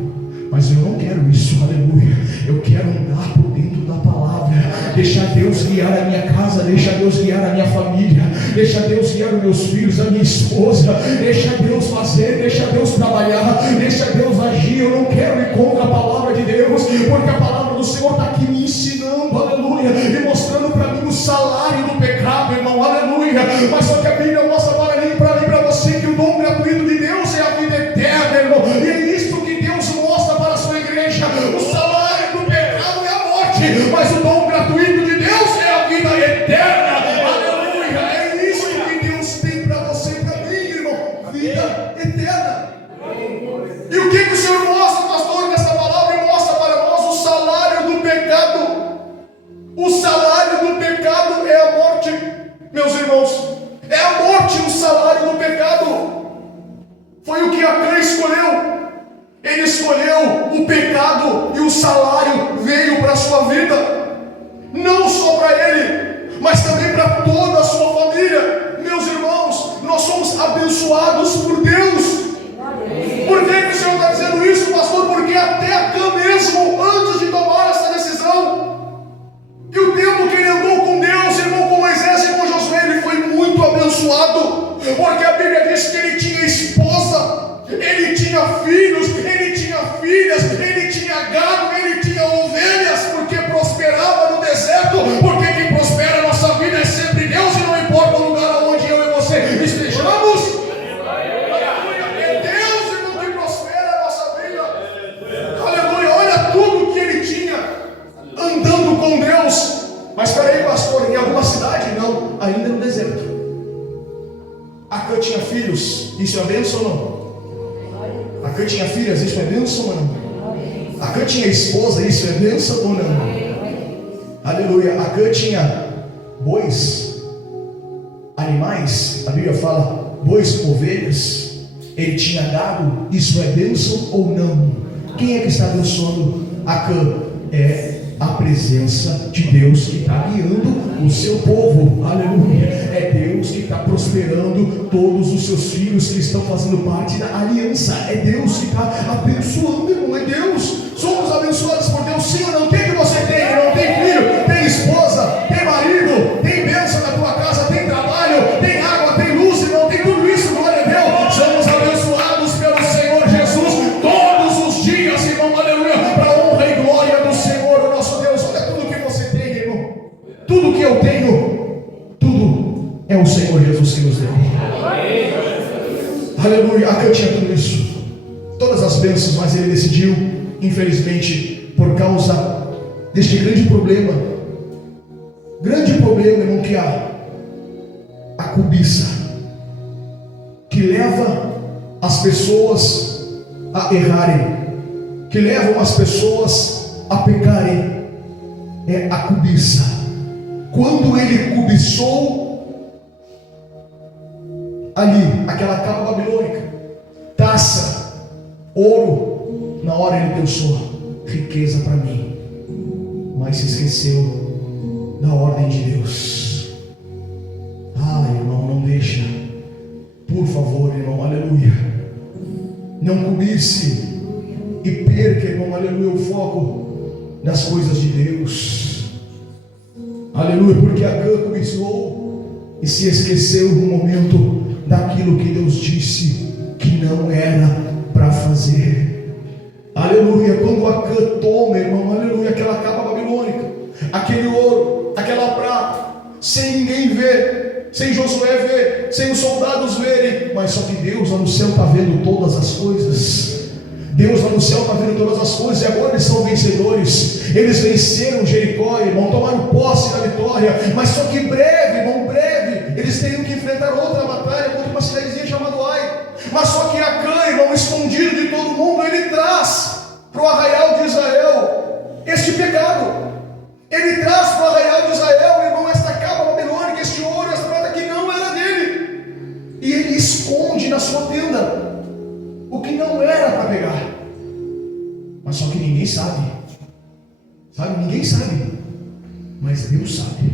Mas eu não quero isso, aleluia. Eu quero andar por dentro da palavra, deixar Deus guiar a minha casa, deixar Deus guiar a minha família, deixar Deus guiar os meus filhos, a minha esposa, deixar Deus fazer, deixar Deus trabalhar, deixar Deus agir. Eu não quero ir contra a palavra de Deus, porque a palavra do Senhor está aqui me ensinando, aleluia, e mostrando para mim o salário do pecado, irmão, aleluia. Mas só que a Bíblia mostra para mim e para você que o dom gratuito de Deus é a vida eterna, irmão, e é isso que Deus mostra para a sua igreja. O salário do pecado é a morte, mas o dom gratuito de Deus é a vida eterna, aleluia. É isso que Deus tem para você e para mim, irmão, vida eterna. E o que o Senhor mostra, pastor, nessa palavra? Ele mostra para nós o salário do pecado. O salário do pecado é a morte, meus irmãos. É a morte o salário do pecado. Foi o que Acã escolheu. Ele escolheu o pecado e o salário veio para a sua vida. Não só para ele, mas também para toda a sua família. Meus irmãos, nós somos abençoados por Deus. Por que o Senhor está dizendo isso, pastor? Porque até Acã mesmo, antes de tomar essa decisão, e o tempo que ele andou com Deus, irmão, com Moisés e com Josué, ele foi muito abençoado, porque a Bíblia diz que ele tinha esposa, ele tinha filhos, ele tinha filhas, ele tinha gado, ele tinha ovelhas, porque prosperava no deserto, porque quem prospera a nossa vida é sempre Deus, e não importa o lugar onde eu e você estejamos. É Deus, irmão, que prospera a nossa vida. Aleluia, olha tudo que ele tinha andando com Deus. Mas peraí, pastor, em alguma cidade? Não, ainda no deserto. Acã tinha filhos, isso é bênção ou não? Acã tinha filhas, isso é bênção ou não? Acã tinha esposa, isso é bênção ou não? Aleluia. Acã tinha bois, animais, a Bíblia fala bois, ovelhas. Ele tinha gado, isso é bênção ou não? Quem é que está abençoando Acã? É a presença de Deus que está guiando o seu povo, aleluia. É Deus que está prosperando todos os seus filhos que estão fazendo parte da aliança. É Deus que está abençoando, irmão. É Deus. Somos abençoados por Deus, sim ou não? O que você tem? Não tem filho? Tem esposa? Tem marido? Tem bênção na tua casa? Tem trabalho? Tem água? Tem luz? Irmão, tem tudo isso, glória a Deus. Somos abençoados pelo Senhor Jesus todos os dias, irmão, aleluia, para a honra e glória do Senhor, o nosso Deus. Olha tudo que você tem, irmão. Tudo que eu tenho, tudo é o Senhor Jesus que nos deu. Aleluia. Acã tinha tudo isso, todas as bênçãos, mas ele decidiu, infelizmente, por causa deste grande problema, irmão, que a cobiça, que leva as pessoas a errarem, que levam as pessoas a pecarem. é a cobiça. Quando ele cobiçou ali, aquela capa babilônica, taça, ouro, na hora ele pensou, riqueza para mim, mas se esqueceu da ordem de Deus. Irmão, não deixa, por favor, irmão, aleluia, não cobice e perca, irmão, aleluia, o foco das coisas de Deus, aleluia, porque Acã cobiçou e se esqueceu no momento daquilo que Deus disse que não era para fazer, aleluia. Quando Acã toma, irmão, aleluia, aquela capa babilônica, aquele ouro, aquela prata, sem ninguém ver, sem Josué ver, sem os soldados verem, mas só que Deus lá no céu está vendo todas as coisas. Deus lá no céu está vendo todas as coisas, e agora eles são vencedores. Eles venceram Jericó, irmão, tomaram posse da vitória, mas só que breve, irmão, breve, eles teriam que enfrentar outra batalha contra uma cidadezinha chamada Ai. Mas só que Acã, irmão, escondido de todo mundo, ele traz para o arraial de Israel este pecado. Ele traz para o arraial de Israel, irmão, esta capa babilônica, este ouro, esta prata que não era dele, e ele esconde na sua tenda o que não era para pegar. Mas só que ninguém sabe, ninguém sabe, mas Deus sabe.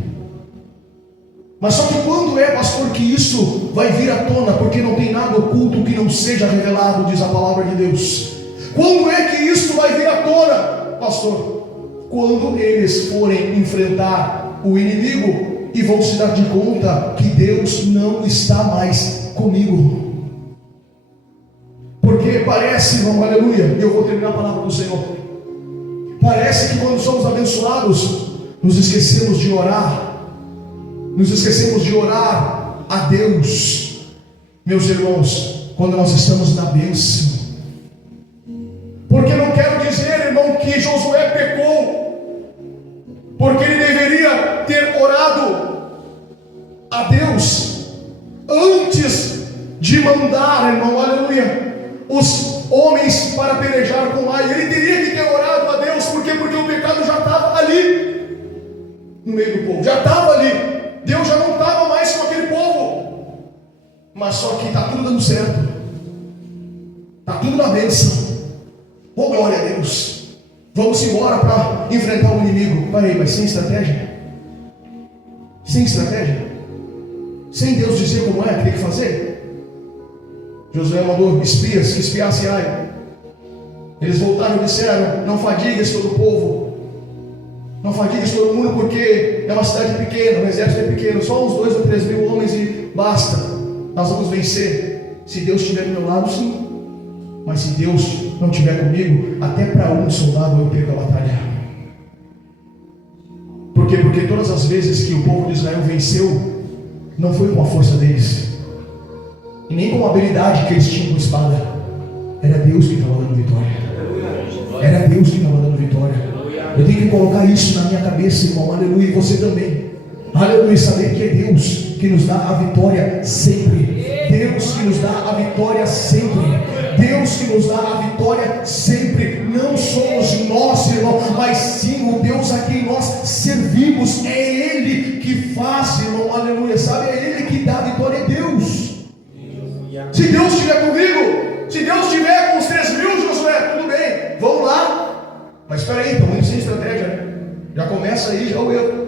Mas só que quando é, pastor, que isso vai vir à tona? Porque não tem nada oculto que não seja revelado, diz a palavra de Deus. Quando é que isso vai vir à tona, pastor? Quando eles forem enfrentar o inimigo e vão se dar de conta que Deus não está mais comigo. Porque parece, irmão, aleluia, e eu vou terminar a palavra do Senhor, parece que quando somos abençoados, nos esquecemos de orar, a Deus, meus irmãos, quando nós estamos na bênção. Porque não quero dizer, irmão, que Josué pecou, porque ele deveria ter orado a Deus antes de mandar, irmão, aleluia, os homens para pelejar com Ai. Ele teria que ter orado a Deus, porque o pecado já estava ali no meio do povo, já estava ali, Deus já não estava mais com aquele povo. Mas só que está tudo dando certo, está tudo na bênção. Oh, glória a Deus, vamos embora para enfrentar o inimigo. Parei, mas sem estratégia, sem Deus dizer como é que tem que fazer. Josué mandou espias que espiassem Ai. Eles voltaram e disseram: não fadigues todo o povo, não fadigues todo mundo, porque é uma cidade pequena, o exército é pequeno, só uns 2 ou 3 mil homens e basta, nós vamos vencer. Se Deus estiver do meu lado, sim, mas se Deus não estiver comigo, até para um soldado eu perco a batalha. Por quê? Porque todas as vezes que o povo de Israel venceu, não foi com a força deles, e nem com a habilidade que eles tinham com espada. Era Deus que estava dando vitória. Era Deus que estava dando vitória. Eu tenho que colocar isso na minha cabeça, irmão, aleluia, e você também, aleluia, saber que é Deus que nos dá a vitória sempre. Deus que nos dá a vitória sempre. Deus que nos dá a vitória sempre. Não somos nós, irmão, mas sim o Deus a quem nós servimos. É Ele que faz, irmão, aleluia, sabe? É Ele que dá a vitória, é Deus. Se Deus estiver comigo, se Deus estiver com os 3 mil, Josué, tudo bem, vamos lá. Mas espera aí, estamos indo sem estratégia, né? Já começa aí, já o erro.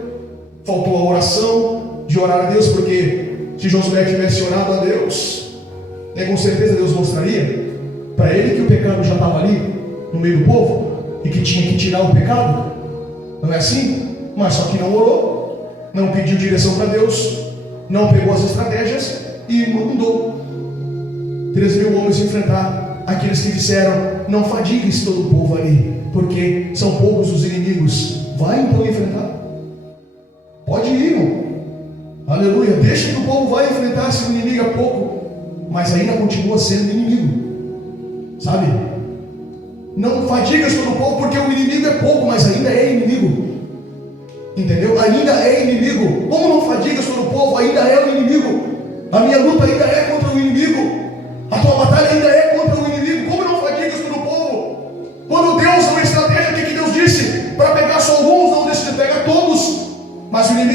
Faltou a oração, de orar a Deus, porque se Josué tivesse orado a Deus, com certeza Deus mostraria para ele que o pecado já estava ali, no meio do povo, e que tinha que tirar o pecado. Não é assim? Mas só que não orou, não pediu direção para Deus, não pegou as estratégias e mandou 3 mil homens enfrentar aqueles que disseram: não fadigues todo o povo ali, porque são poucos os inimigos. Vai então enfrentar, pode ir, irmão, aleluia, deixa que o povo vai enfrentar. Se o inimigo é pouco, mas ainda continua sendo inimigo, sabe? Não fadigas todo o povo, porque o inimigo é pouco, mas ainda é inimigo, entendeu? Ainda é inimigo. Como não fadigas todo o povo? Ainda é o inimigo. A minha luta ainda é contra o inimigo, a tua batalha ainda é contra o inimigo. Como não fadigas todo o povo? Quando Deus, uma estratégia, o que Deus disse? Para pegar só alguns, não deixe de pegar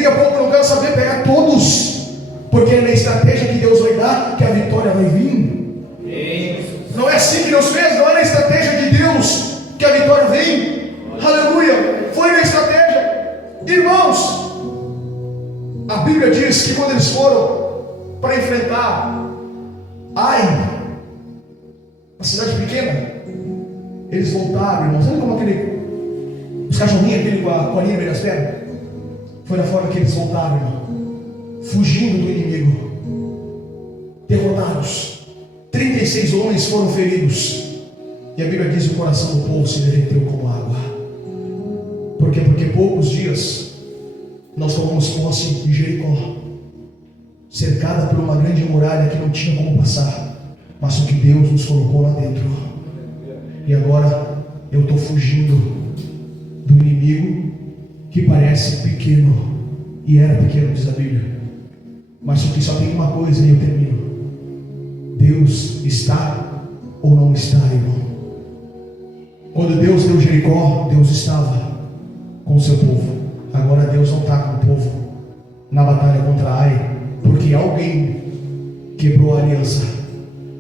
daqui a pouco eu não quero saber pegar todos, porque é na estratégia que Deus vai dar que a vitória vai vir. Não é assim que Deus fez, não é na estratégia de Deus que a vitória vem. Aleluia, foi na estratégia. Irmãos, a Bíblia diz que quando eles foram para enfrentar Ai, uma cidade pequena, eles voltaram, irmãos. Sabe como os cachorrinhos aquele com a linha nas pernas? Foi da forma que eles voltaram, irmão, fugindo do inimigo, derrotados. 36 homens foram feridos, e a Bíblia diz que o coração do povo se derreteu como água. Por quê? Porque poucos dias nós tomamos posse de Jericó, cercada por uma grande muralha que não tinha como passar, mas o que Deus nos colocou lá dentro. E agora eu estou fugindo do inimigo que parece pequeno, e era pequeno, diz a Bíblia, mas o que só tem uma coisa e eu termino: Deus está ou não está, irmão? Quando Deus deu Jericó, Deus estava com o seu povo. Agora Deus não está com o povo na batalha contra Ai, porque alguém quebrou a aliança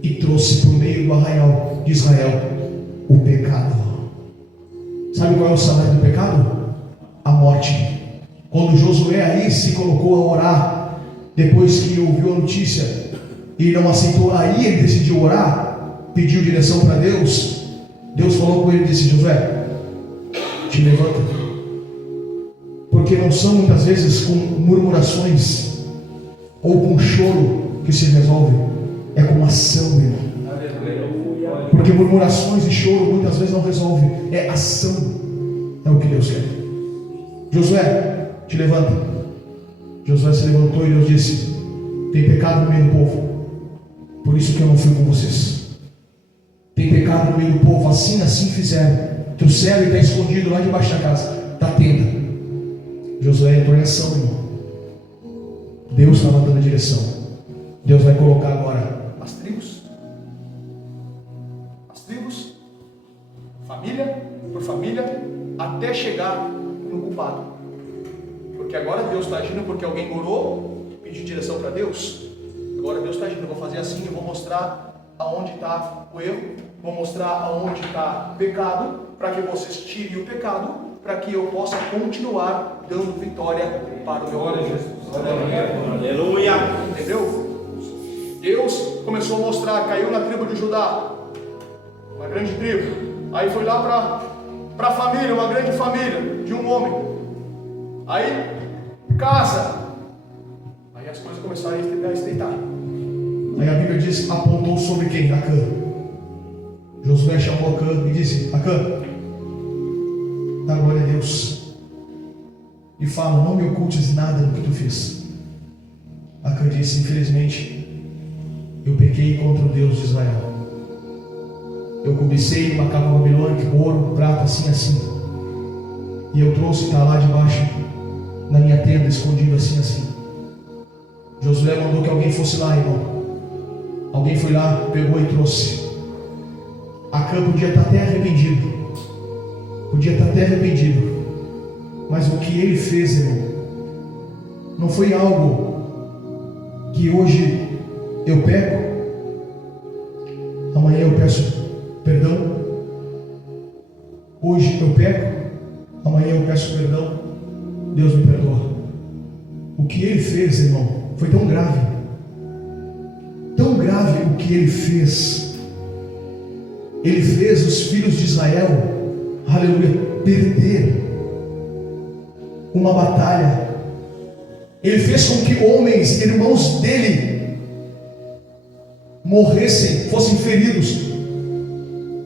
e trouxe para o meio do arraial de Israel o pecado. Sabe qual é o salário do pecado? A morte. Quando Josué aí se colocou a orar, depois que ouviu a notícia e não aceitou, aí ele decidiu orar, pediu direção para Deus. Deus falou com ele e disse: Josué, te levanta, porque não são muitas vezes com murmurações ou com choro que se resolve, é com ação, irmão. Porque murmurações e choro muitas vezes não resolve, é ação, é o que Deus quer. Josué, te levanta. Josué se levantou e Deus disse: tem pecado no meio do povo, por isso que eu não fui com vocês. Tem pecado no meio do povo, assim fizeram, trouxeram e está escondido lá debaixo da casa, da tenda. Josué entrou em ação, irmão. Deus estava dando a direção. Deus vai colocar agora as tribos, família por família, até chegar no culpado. Porque agora Deus está agindo, porque alguém orou, pediu direção para Deus. Agora Deus está agindo. Eu vou fazer assim, eu vou mostrar aonde está o erro, vou mostrar aonde está o pecado, para que vocês tirem o pecado, para que eu possa continuar dando vitória para o meu povo. Aleluia. Entendeu? Deus começou a mostrar, caiu na tribo de Judá, uma grande tribo. Aí foi lá para a família, uma grande família de um homem. Aí casa. Aí as coisas começaram a estreitar. Aí a Bíblia diz: apontou sobre quem? Acã. Josué chamou Acã e disse: Acã, dá glória a Deus e fala: não me ocultes nada do que tu fez. Acã disse: infelizmente eu pequei contra o Deus de Israel. Eu cobicei uma capa babilônica, ouro, prata, assim, e eu trouxe para lá debaixo na minha tenda, escondido assim. Josué mandou que alguém fosse lá, irmão. Alguém foi lá, pegou e trouxe. Acã podia estar até arrependido, mas o que ele fez, irmão, não foi algo que hoje eu peco, amanhã eu peço perdão. Hoje eu peco, amanhã eu peço perdão, Deus me perdoa. O que ele fez, irmão, foi tão grave o que ele fez. Ele fez os filhos de Israel, aleluia, perder uma batalha. Ele fez com que homens, irmãos dele, morressem, fossem feridos,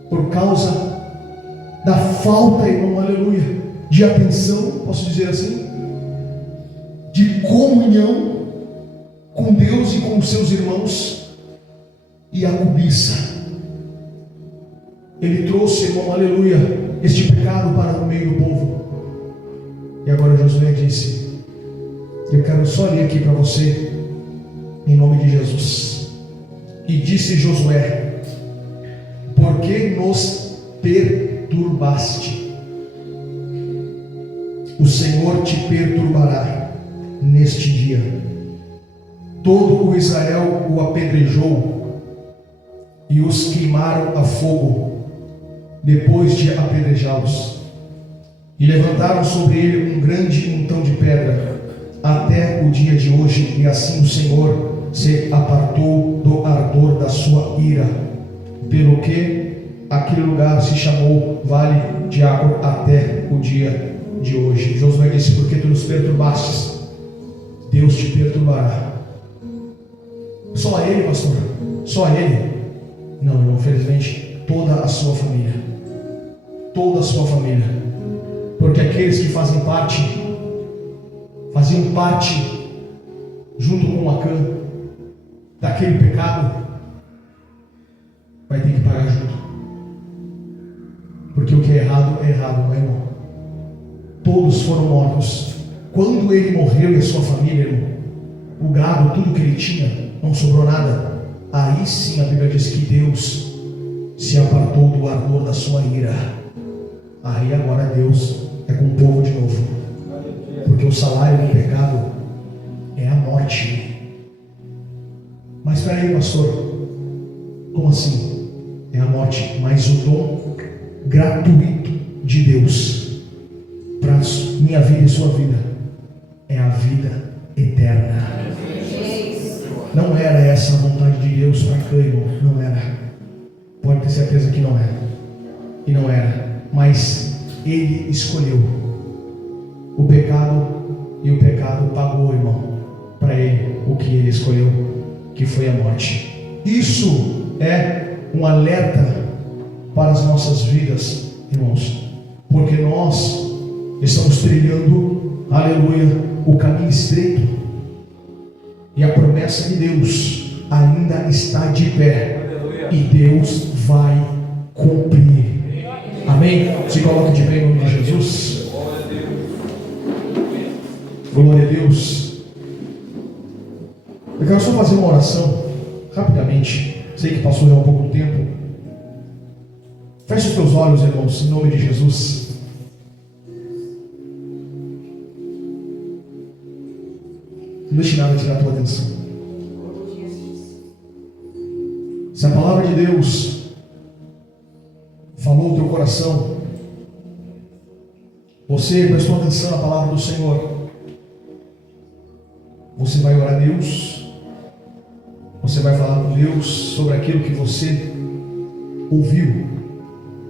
por causa da falta, irmão, aleluia, de atenção, posso dizer assim, de comunhão com Deus e com os seus irmãos, e a cobiça. Ele trouxe, irmão, aleluia, este pecado para o meio do povo. E agora Josué disse: eu quero só ler aqui para você, em nome de Jesus. E disse Josué: por que nos perturbaste? O Senhor te perturbará neste dia. Todo o Israel o apedrejou e os queimaram a fogo, depois de apedrejá-los. E levantaram sobre ele um grande montão de pedra, até o dia de hoje, e assim o Senhor se apartou do ardor da sua ira, pelo que aquele lugar se chamou Vale de Água até o dia de hoje. Josué disse: porque tu nos perturbastes, Deus te perturbará. Só a ele, pastor? Só a ele? Não, irmão, felizmente toda a sua família. Toda a sua família. Porque aqueles que faziam parte junto com Acã daquele pecado, vai ter que pagar junto. Porque o que é errado, meu irmão. Todos foram mortos. Quando ele morreu e a sua família, irmão, o gado, tudo que ele tinha, não sobrou nada. Aí sim a Bíblia diz que Deus se apartou do ardor da sua ira. Aí agora Deus é com o povo de novo. Porque o salário do pecado é a morte. Mas espera aí, pastor, como assim? É a morte, mas o dom gratuito de Deus para minha vida e sua vida é a vida eterna. Não era essa a vontade de Deus para Acã, irmão. Não era. Pode ter certeza que não era. E não era. Mas ele escolheu o pecado, e o pecado pagou, irmão, para ele o que ele escolheu, que foi a morte. Isso é um alerta para as nossas vidas, irmãos, porque nós estamos trilhando, aleluia, o caminho estreito, e a promessa de Deus ainda está de pé, e Deus vai cumprir. Amém? Se coloque de pé em nome de Jesus. Glória a Deus. Eu quero só fazer uma oração rapidamente. Sei que passou já um pouco de tempo. Feche os teus olhos, irmãos, em nome de Jesus. Não deixe nada tirar a tua atenção. Se a palavra de Deus falou o teu coração, você prestou atenção na palavra do Senhor, você vai orar a Deus, você vai falar com Deus sobre aquilo que você ouviu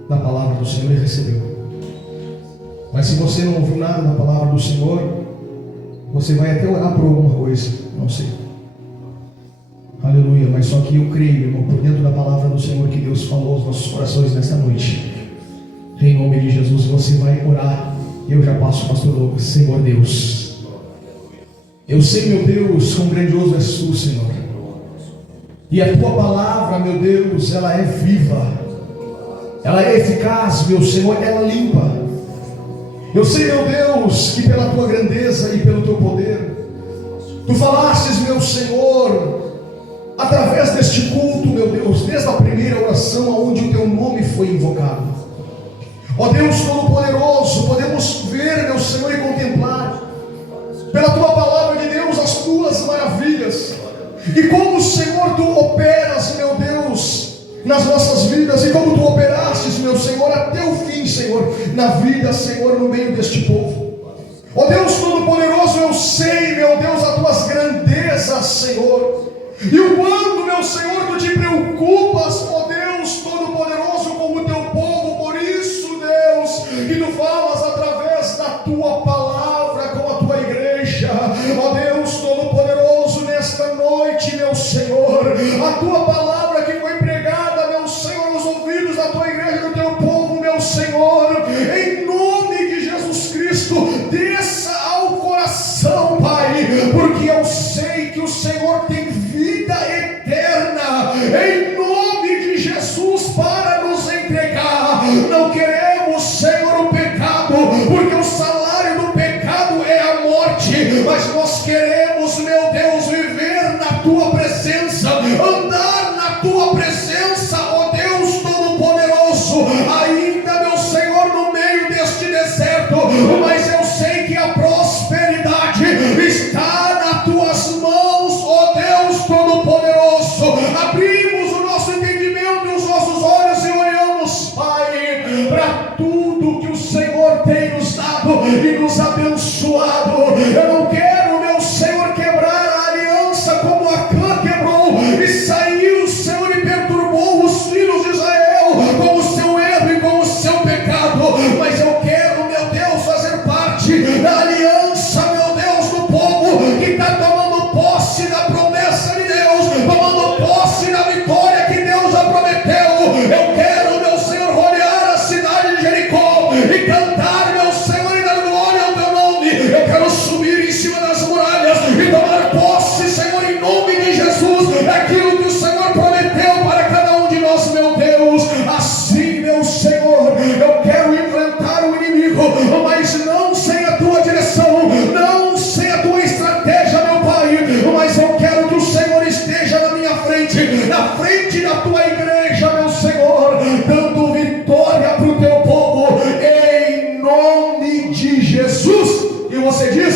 da palavra do Senhor e recebeu. Mas se você não ouviu nada da palavra do Senhor, você vai até orar por alguma coisa, não sei. Aleluia, mas só que eu creio, irmão, por dentro da palavra do Senhor, que Deus falou aos nossos corações nesta noite. Em nome de Jesus, você vai orar. Eu já passo, pastor Lucas. Senhor Deus, eu sei, meu Deus, quão grandioso és tu, Senhor. E a tua palavra, meu Deus, ela é viva, ela é eficaz, meu Senhor, ela limpa. Eu sei, meu Deus, que pela tua grandeza e pelo teu poder, tu falastes, meu Senhor, através deste culto, meu Deus, desde a primeira oração onde o teu nome foi invocado. Ó Deus Todo-Poderoso, podemos ver, meu Senhor, e contemplar pela tua palavra de Deus as tuas maravilhas, e como, Senhor, tu operas, meu Deus, nas nossas vidas, e como tu operastes, meu Senhor, até o fim, Senhor, na vida, Senhor, no meio deste povo. Ó Deus Todo-Poderoso, eu sei, meu Deus, as tuas grandezas, Senhor, e o quanto, meu Senhor, tu te preocupas, ó Deus Todo-Poderoso, com o teu povo. Por isso, Deus, que tu falas através da tua palavra com a tua igreja. Ó Deus Todo-Poderoso, nesta noite, meu Senhor, a tua palavra que foi pregada, meu Senhor, nos ouvidos da tua igreja, do teu povo, meu Senhor, em nome de Jesus Cristo, desça ao coração, Pai, porque eu sei que o Senhor tem vida eterna, em nome de Jesus, para nos entregar. Não queremos, Senhor, o pecado, porque o salário do pecado é a morte, mas nós queremos, meu Deus, viver na tua presença, andar na tua presença, ó Deus Todo-Poderoso, ainda, meu Senhor, no meio deste deserto, mas eu sei que a prosperidade está na Jesus, e você diz: